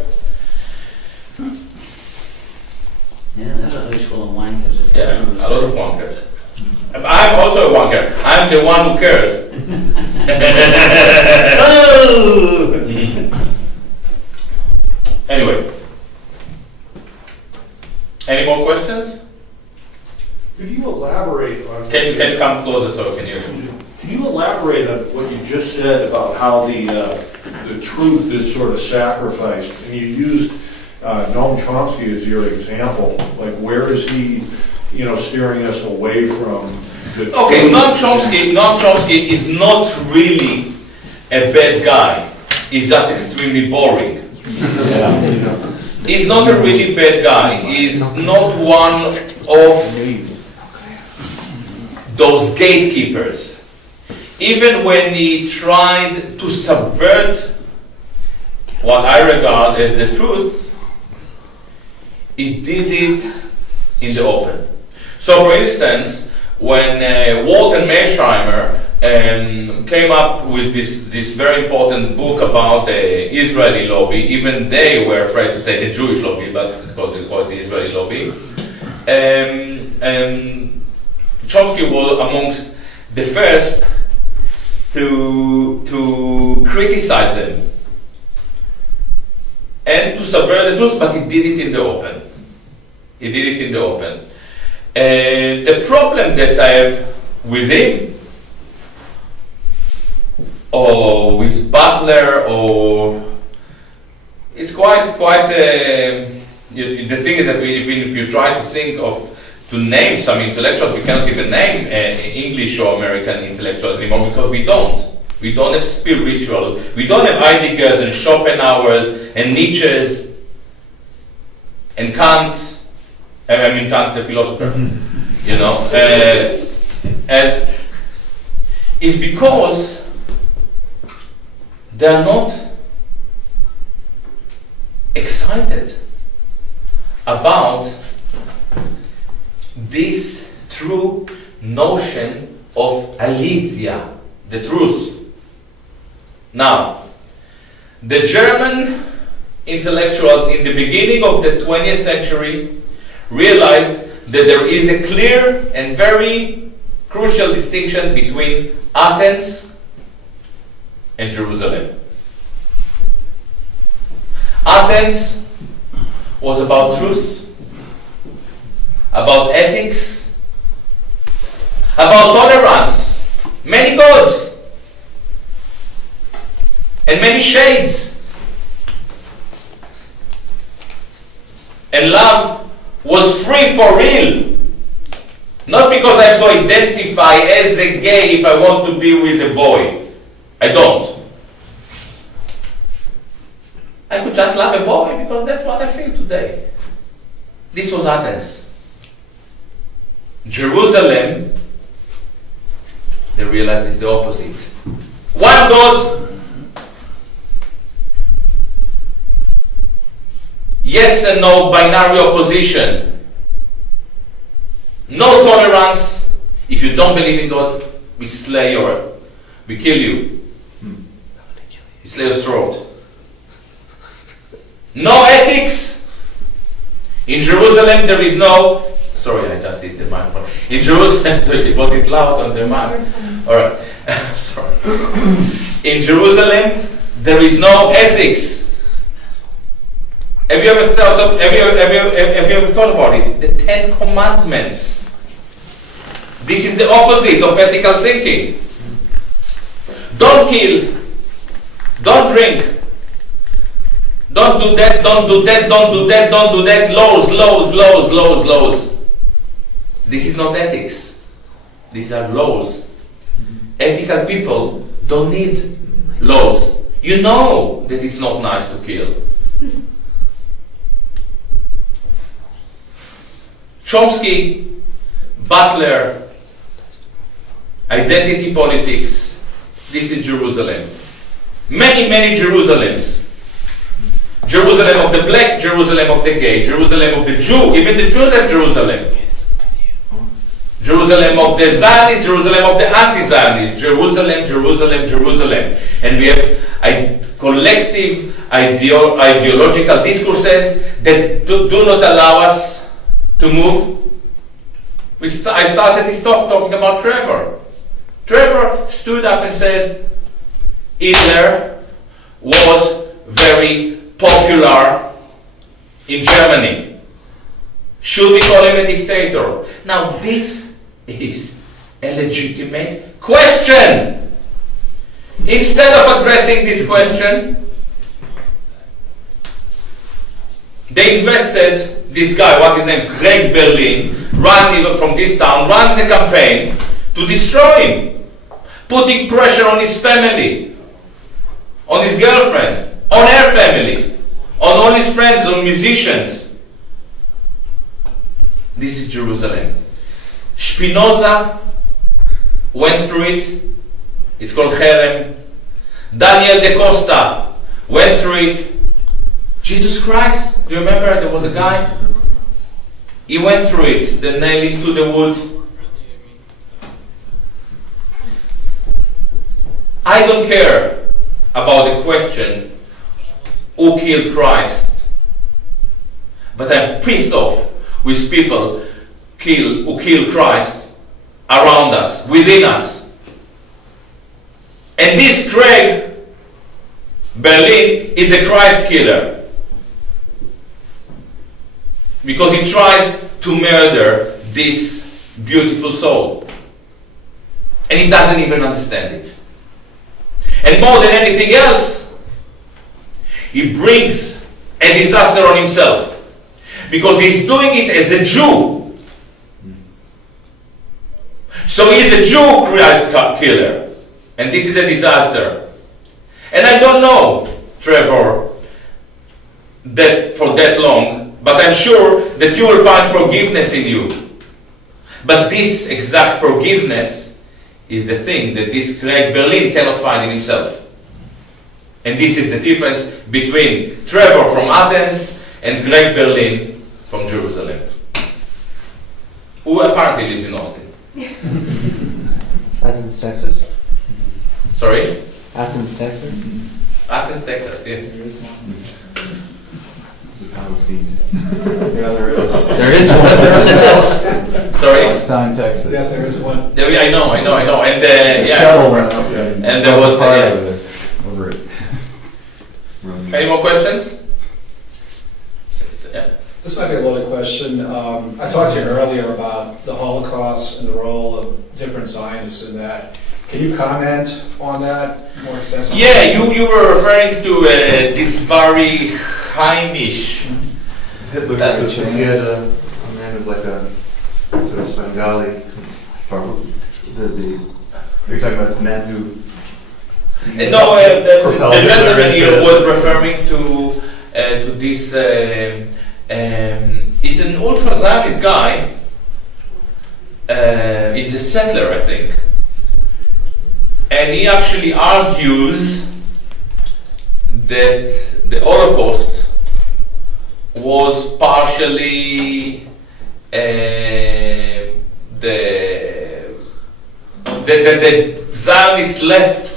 Yeah, there's a house full of wankers. Yeah, a lot of wankers. I'm also a wanker. I'm the one who cares. Oh! Anyway, any more questions? Could you elaborate on? Can you come closer so I can hear you? Can you elaborate on what you just said about how the truth is sort of sacrificed? And you used Noam Chomsky as your example. Like, where is he, steering us away from the truth? Okay, Noam Chomsky is not really a bad guy. He's just extremely boring. He's not a really bad guy. He's not one of those gatekeepers. Even when he tried to subvert what I regard as the truth, he did it in the open. So, for instance, when Walter Mearsheimer came up with this very important book about the Israeli lobby, even they were afraid to say the Jewish lobby, but because they call it the Israeli lobby, Chomsky was amongst the first to criticize them and to subvert the truth, but he did it in the open. He did it in the open. The problem that I have with him, or with Butler, or it's quite. The thing is that if you try to think to name some intellectuals, we can't even name English or American intellectuals anymore because we don't. We don't have spiritual. We don't have Heideggers and Schopenhauers and Nietzsche's and Kant's. I mean Kant, the philosopher. And it's because they are not excited about this true notion of aletheia, the truth. Now, the German intellectuals in the beginning of the 20th century realized that there is a clear and very crucial distinction between Athens and Jerusalem. Athens was about truth, about ethics, about tolerance, many gods, and many shades. And love was free for real. Not because I have to identify as a gay if I want to be with a boy. I don't. I could just love a boy because that's what I feel today. This was Athens. Jerusalem, they realized it's the opposite. One God, yes and no binary opposition. No tolerance. If you don't believe in God, we slay you. We kill you. We slay your throat. No ethics. In Jerusalem there is no... Sorry, I just did the microphone. In Jerusalem, was it loud on the mic? Alright. Sorry. In Jerusalem there is no ethics. Have you ever thought about it? The 10 Commandments. This is the opposite of ethical thinking. Don't kill. Don't drink. Don't do that, don't do that, don't do that, don't do that. Laws, laws, laws, laws, laws. This is not ethics. These are laws. Ethical people don't need laws. You know that it's not nice to kill. Chomsky, Butler, identity politics. This is Jerusalem. Many, many Jerusalems. Jerusalem of the black, Jerusalem of the gay, Jerusalem of the Jew. Even the Jews have Jerusalem. Jerusalem of the Zionists, Jerusalem of the anti-Zionists. Jerusalem, Jerusalem, Jerusalem. And we have collective ideological discourses that do not allow us to move. I started this talk talking about Trevor. Trevor stood up and said, Hitler was very popular in Germany. Should we call him a dictator? Now this is a legitimate question. Instead of addressing this question, they invested this guy, what is his name, Greg Berlin, from this town, runs a campaign to destroy him, putting pressure on his family, on his girlfriend, on her family, on all his friends, on musicians. This is Jerusalem. Spinoza went through it. It's called Cherem. Daniel de Costa went through it. Jesus Christ, do you remember there was a guy? He went through it. They nailed him to the wood. I don't care about the question who killed Christ, but I'm pissed off with people who kill Christ around us, within us. And this Craig Berlin is a Christ killer because he tries to murder this beautiful soul, and he doesn't even understand it. And more than anything else, he brings a disaster on himself because he's doing it as a Jew. So he's a Jew Christ killer, and this is a disaster. And I don't know Trevor for that long, but I'm sure that you will find forgiveness in you. But this exact forgiveness is the thing that this Craig Berlin cannot find in himself. And this is the difference between Trevor from Athens and Craig Berlin from Jerusalem, who apparently lives in Austin. Athens, Texas? Sorry? Athens, Texas? Athens, Texas, yeah. Palestine. Yeah, there is. There is one. There's one else. Sorry? Palestine, Texas. Yeah, there is one. I know. And The yeah. shuttle went up and there was fire over it. Any more questions? Yeah. This might be a loaded question. I talked to you earlier about the Holocaust and the role of different Zionists in that. Can you comment on that more extensively? Yeah, you were referring to this Barry Heimish. Hitler, so he had a man who's like a sort of Svengali. You're talking about the man who. No, the gentleman here was referring to this. He's an ultra-Zionist guy. He's a settler, I think. And he actually argues that the Holocaust was partially the Zionist left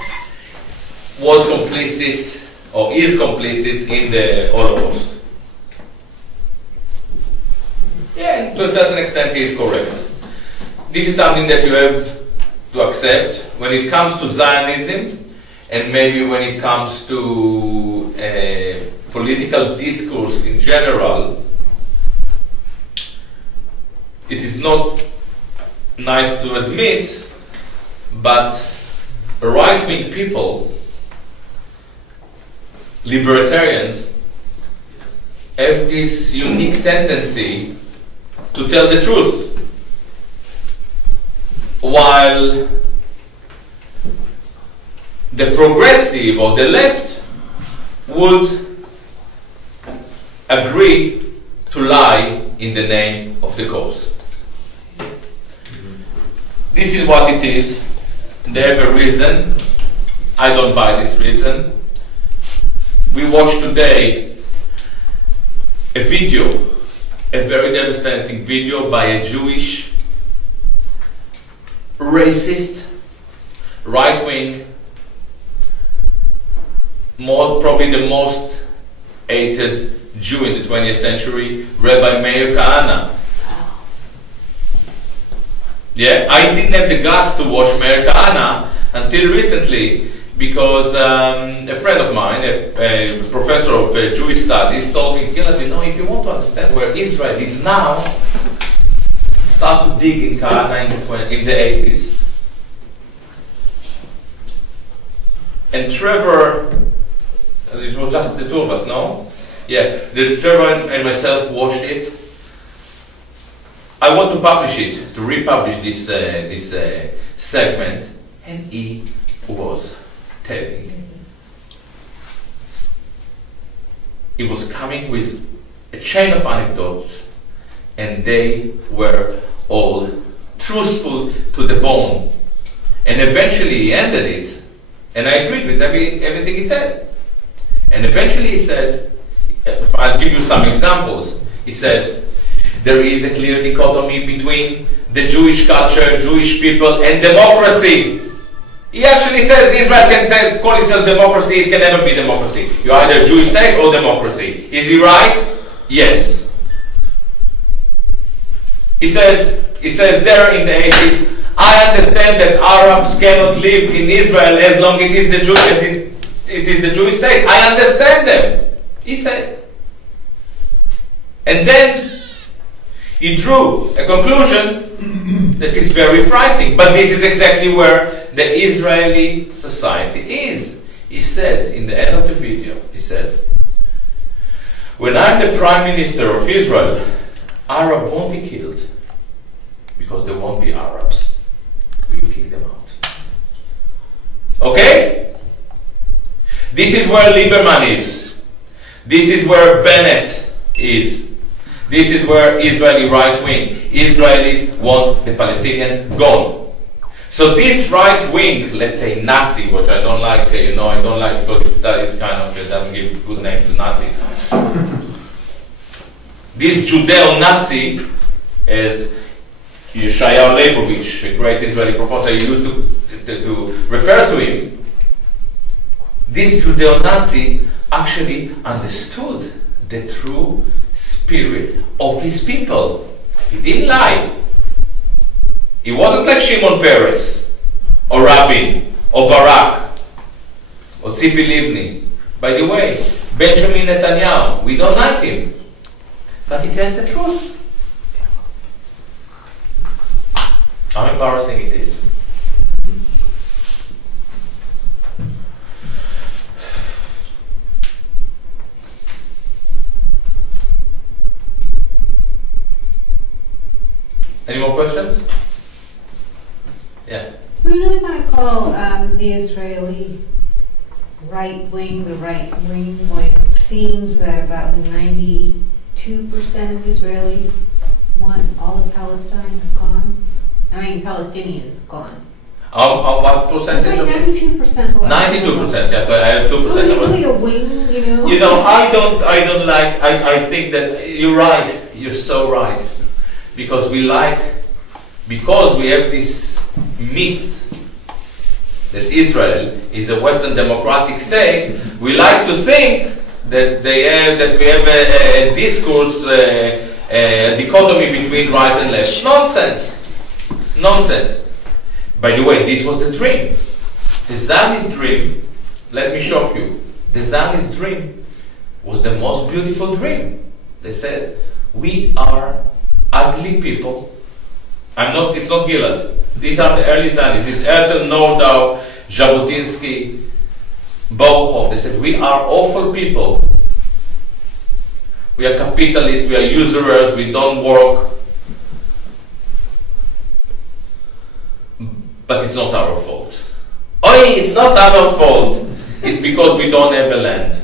was complicit or is complicit in the Holocaust. Yeah, to a certain extent he is correct. This is something that you have to accept when it comes to Zionism, and maybe when it comes to political discourse in general. It is not nice to admit, but right-wing people, libertarians, have this unique tendency to tell the truth, while the progressive or the left would agree to lie in the name of the cause. This is what it is. They have a reason. I don't buy this reason. We watched today a video, a very devastating video by a Jewish racist, right-wing, probably the most hated Jew in the 20th century, Rabbi Meir Kahana. Yeah, I didn't have the guts to watch Meir Kahana until recently, because a friend of mine, a professor of Jewish studies, told me, Gilad, you know, if you want to understand where Israel is now, start to dig in Kahana in the 80s. And Trevor, it was just the two of us, no? Yeah, Trevor and myself watched it. I want to publish it, to republish this segment, and he was telling. He was coming with a chain of anecdotes, and they were all truthful to the bone. And eventually he ended it, and I agreed with everything he said. And eventually he said, I'll give you some examples. He said, there is a clear dichotomy between the Jewish culture, Jewish people, and democracy. He actually says Israel can call itself democracy, it can never be democracy. You're either a Jewish state or democracy. Is he right? Yes. He says there in the 80s, I understand that Arabs cannot live in Israel as long as it is the Jewish state. I understand them. He said. And then he drew a conclusion that is very frightening. But this is exactly where the Israeli society is. He said, in the end of the video, he said, when I'm the Prime Minister of Israel, Arabs won't be killed because there won't be Arabs. We will kick them out. Okay? This is where Lieberman is. This is where Bennett is. This is where Israeli right wing. Israelis want the Palestinian gone. So this right wing, let's say Nazi, which I don't like, I don't like because it kind of doesn't give good name to Nazis. This Judeo-Nazi, as Yeshayahu Leibovich, a great Israeli professor, used to refer to him, this Judeo-Nazi actually understood the true spirit of his people. He didn't lie. He wasn't like Shimon Peres, or Rabin, or Barak, or Tzipi Livni. By the way, Benjamin Netanyahu, we don't like him, but he tells the truth. How embarrassing it is. Any more questions? Yeah. We really want to call the Israeli right wing the right wing when it seems that about 92% of Israelis want all of Palestine gone. I mean, Palestinians gone. What percentage of it? 92%. 92%. Yeah, I have 2%. So usually a wing, I don't like. I think that you're right. You're so right, because we like because we have this myth that Israel is a Western democratic state, we like to think that we have a discourse, a dichotomy between right and left. Nonsense. Nonsense. By the way, this was the dream. The Zionist dream, let me shock you, the Zionist dream was the most beautiful dream. They said, we are ugly people. It's not Gilad. These are the early Zionists. It's Herzl, Nordau, Jabotinsky, Bochum. They said, we are awful people. We are capitalists, we are usurers, we don't work. But it's not our fault. It's not our fault. It's because we don't have a land.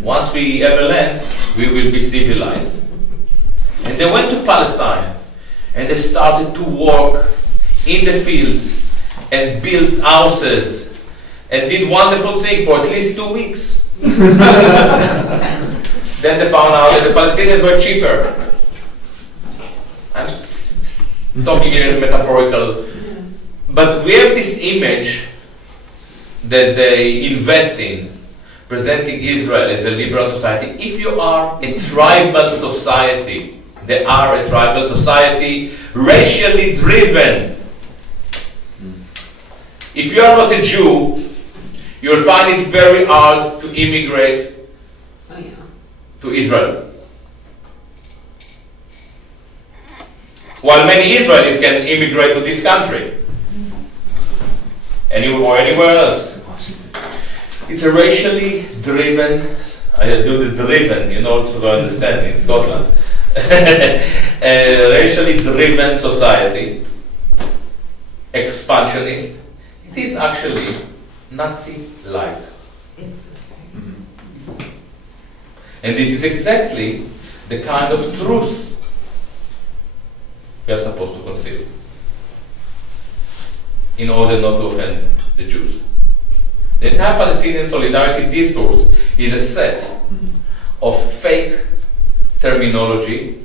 Once we have a land, we will be civilized. And they went to Palestine and they started to work in the fields and built houses and did wonderful things for at least 2 weeks. Then they found out that the Palestinians were cheaper. I'm talking here in metaphorical. But we have this image that they invest in, presenting Israel as a liberal society. If you are a tribal society, they are a tribal society, racially driven. If you are not a Jew, you'll find it very hard to immigrate to Israel. While many Israelis can immigrate to this country. Anywhere else. It's a racially driven, I do the driven, to understand in Scotland. A racially driven society, expansionist. It is actually Nazi-like. And this is exactly the kind of truth we are supposed to conceal in order not to offend the Jews. The entire Palestinian solidarity discourse is a set of fake terminology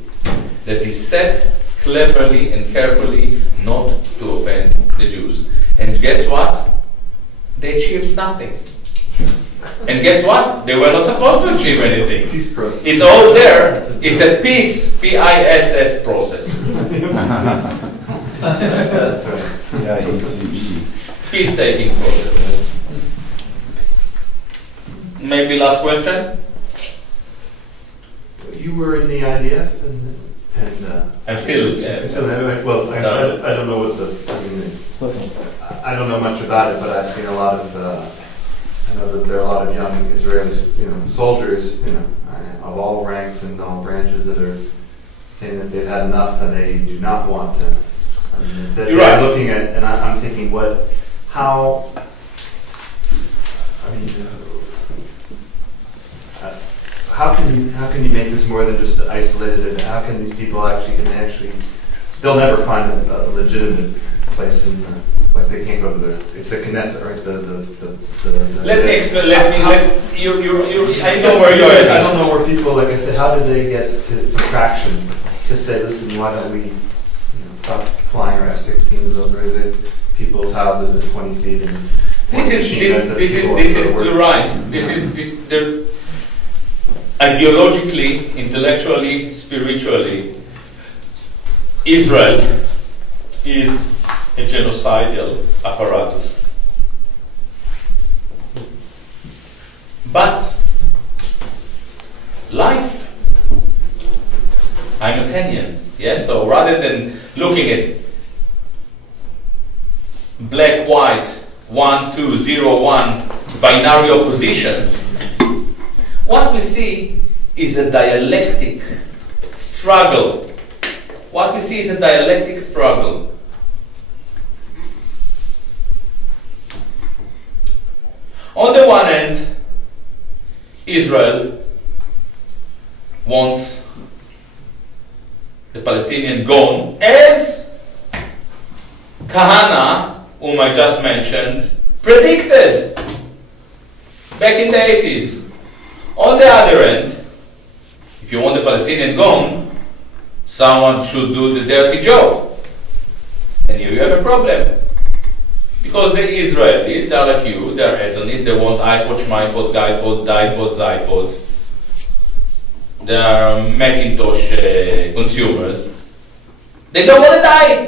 that is set cleverly and carefully not to offend the Jews. And guess what? They achieved nothing. And guess what? They were not supposed to achieve anything. Peace process. It's all there. It's a peace, P-I-S-S process. That's right. P-I-E-C-E. Peace-taking process. Maybe last question? You were in the IDF and I'm still, yeah. So anyway, well, I don't know what I don't know much about it, but I've seen a lot of, I know that there are a lot of young Israelis, soldiers, of all ranks and all branches that are saying that they've had enough and they do not want to. You're right. Looking at, and I'm thinking, how can you make this more than just isolated, and how can these people they'll never find a legitimate place in they can't go to it's the Knesset, right? Let me explain. I know where you're at. I don't know where people, like I said, how did they get to some traction? Just say, listen, why don't we stop flying our F-16s over the people's houses at 20 feet and you're right. They're ideologically, intellectually, spiritually, Israel is a genocidal apparatus. But life, I'm Athenian, so rather than looking at black, white, 1, 2, 0, 1 binary oppositions, what we see is a dialectic struggle. What we see is a dialectic struggle. On the one hand, Israel wants the Palestinian gone, as Kahana, whom I just mentioned, predicted back in the 80s. On the other end, if you want the Palestinian gone, someone should do the dirty job. And here you have a problem. Because the Israelis, they're like you, they're hedonists, they want iPod, Schmipod, Guypod, Dipod, Zipod. They are Macintosh consumers. They don't want to die.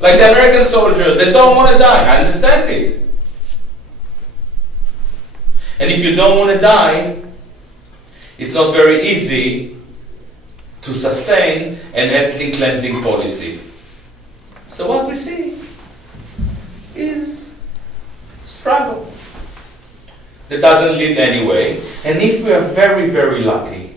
Like the American soldiers, they don't want to die. I understand it. And if you don't want to die, it's not very easy to sustain an ethnic cleansing policy. So what we see is struggle that doesn't lead anywhere. And if we are very, very lucky,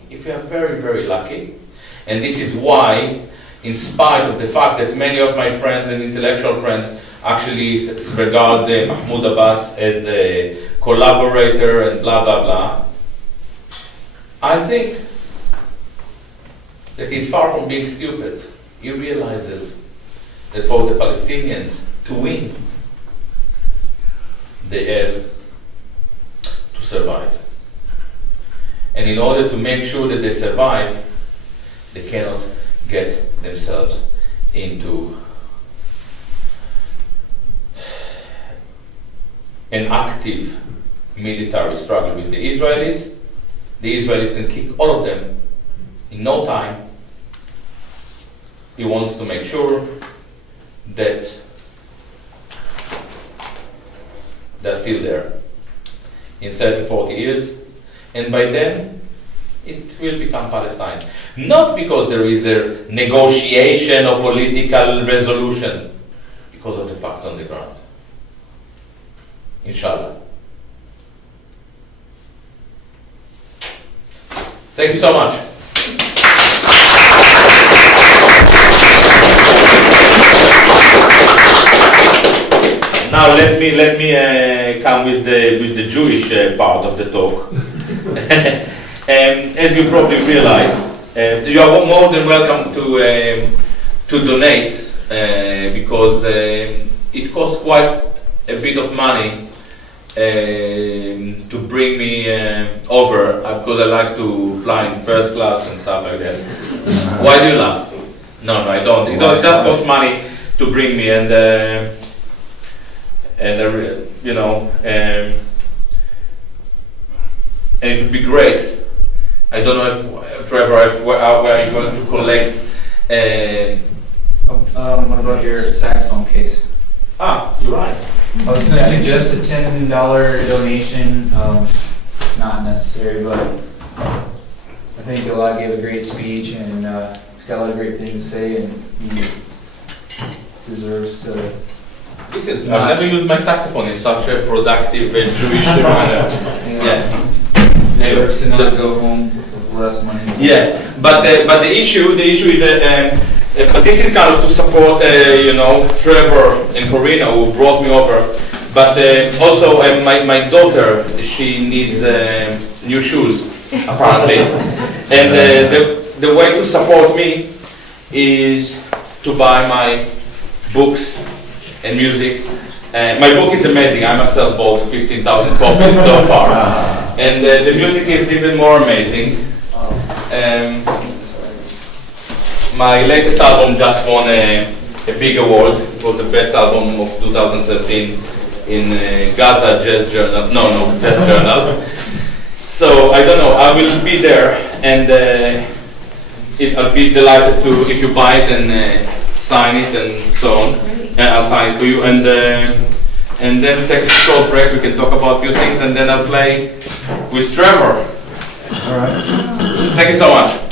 and this is why, in spite of the fact that many of my friends and intellectual friends actually regard Mahmoud Abbas as a collaborator and blah, blah, blah, I think that he's far from being stupid. He realizes that for the Palestinians to win, they have to survive. And in order to make sure that they survive, they cannot get themselves into an active military struggle with the Israelis. The Israelis can kick all of them in no time. He wants to make sure that they're still there in 30, 40 years, and by then it will become Palestine. Not because there is a negotiation or political resolution, because of the facts on the ground. Inshallah. Thank you so much. Now let me come with the Jewish part of the talk. As you probably realize, you are more than welcome to donate because it costs quite a bit of money to bring me over because I like to fly in first class and stuff like that. Why do you laugh? No, I don't. It just costs money to bring me, and you know, and it would be great. I don't know if Trevor, where are you going to collect? What about your saxophone case? Ah, you're right. I was going to suggest a $10 donation. It's not necessary, but I think Gilad gave a great speech, and he's got a lot of great things to say, and he deserves to. Listen, I've never used my saxophone in such a productive Jewish manner. Yeah. Deserves to not go home with less money. Yeah, but the issue is that. But this is kind of to support, you know, Trevor and Corina who brought me over. But also my daughter, she needs new shoes, apparently. And the way to support me is to buy my books and music. My book is amazing. I myself bought 15,000 copies so far. And the music is even more amazing. My latest album just won a big award. It was the best album of 2013 in Gaza Jazz Journal. No, Jazz Journal. So I don't know. I will be there, and I'll be delighted to if you buy it and sign it and so on. And I'll sign it for you, and then we'll take a short break. We can talk about a few things, and then I'll play with Trevor. All right. Thank you so much.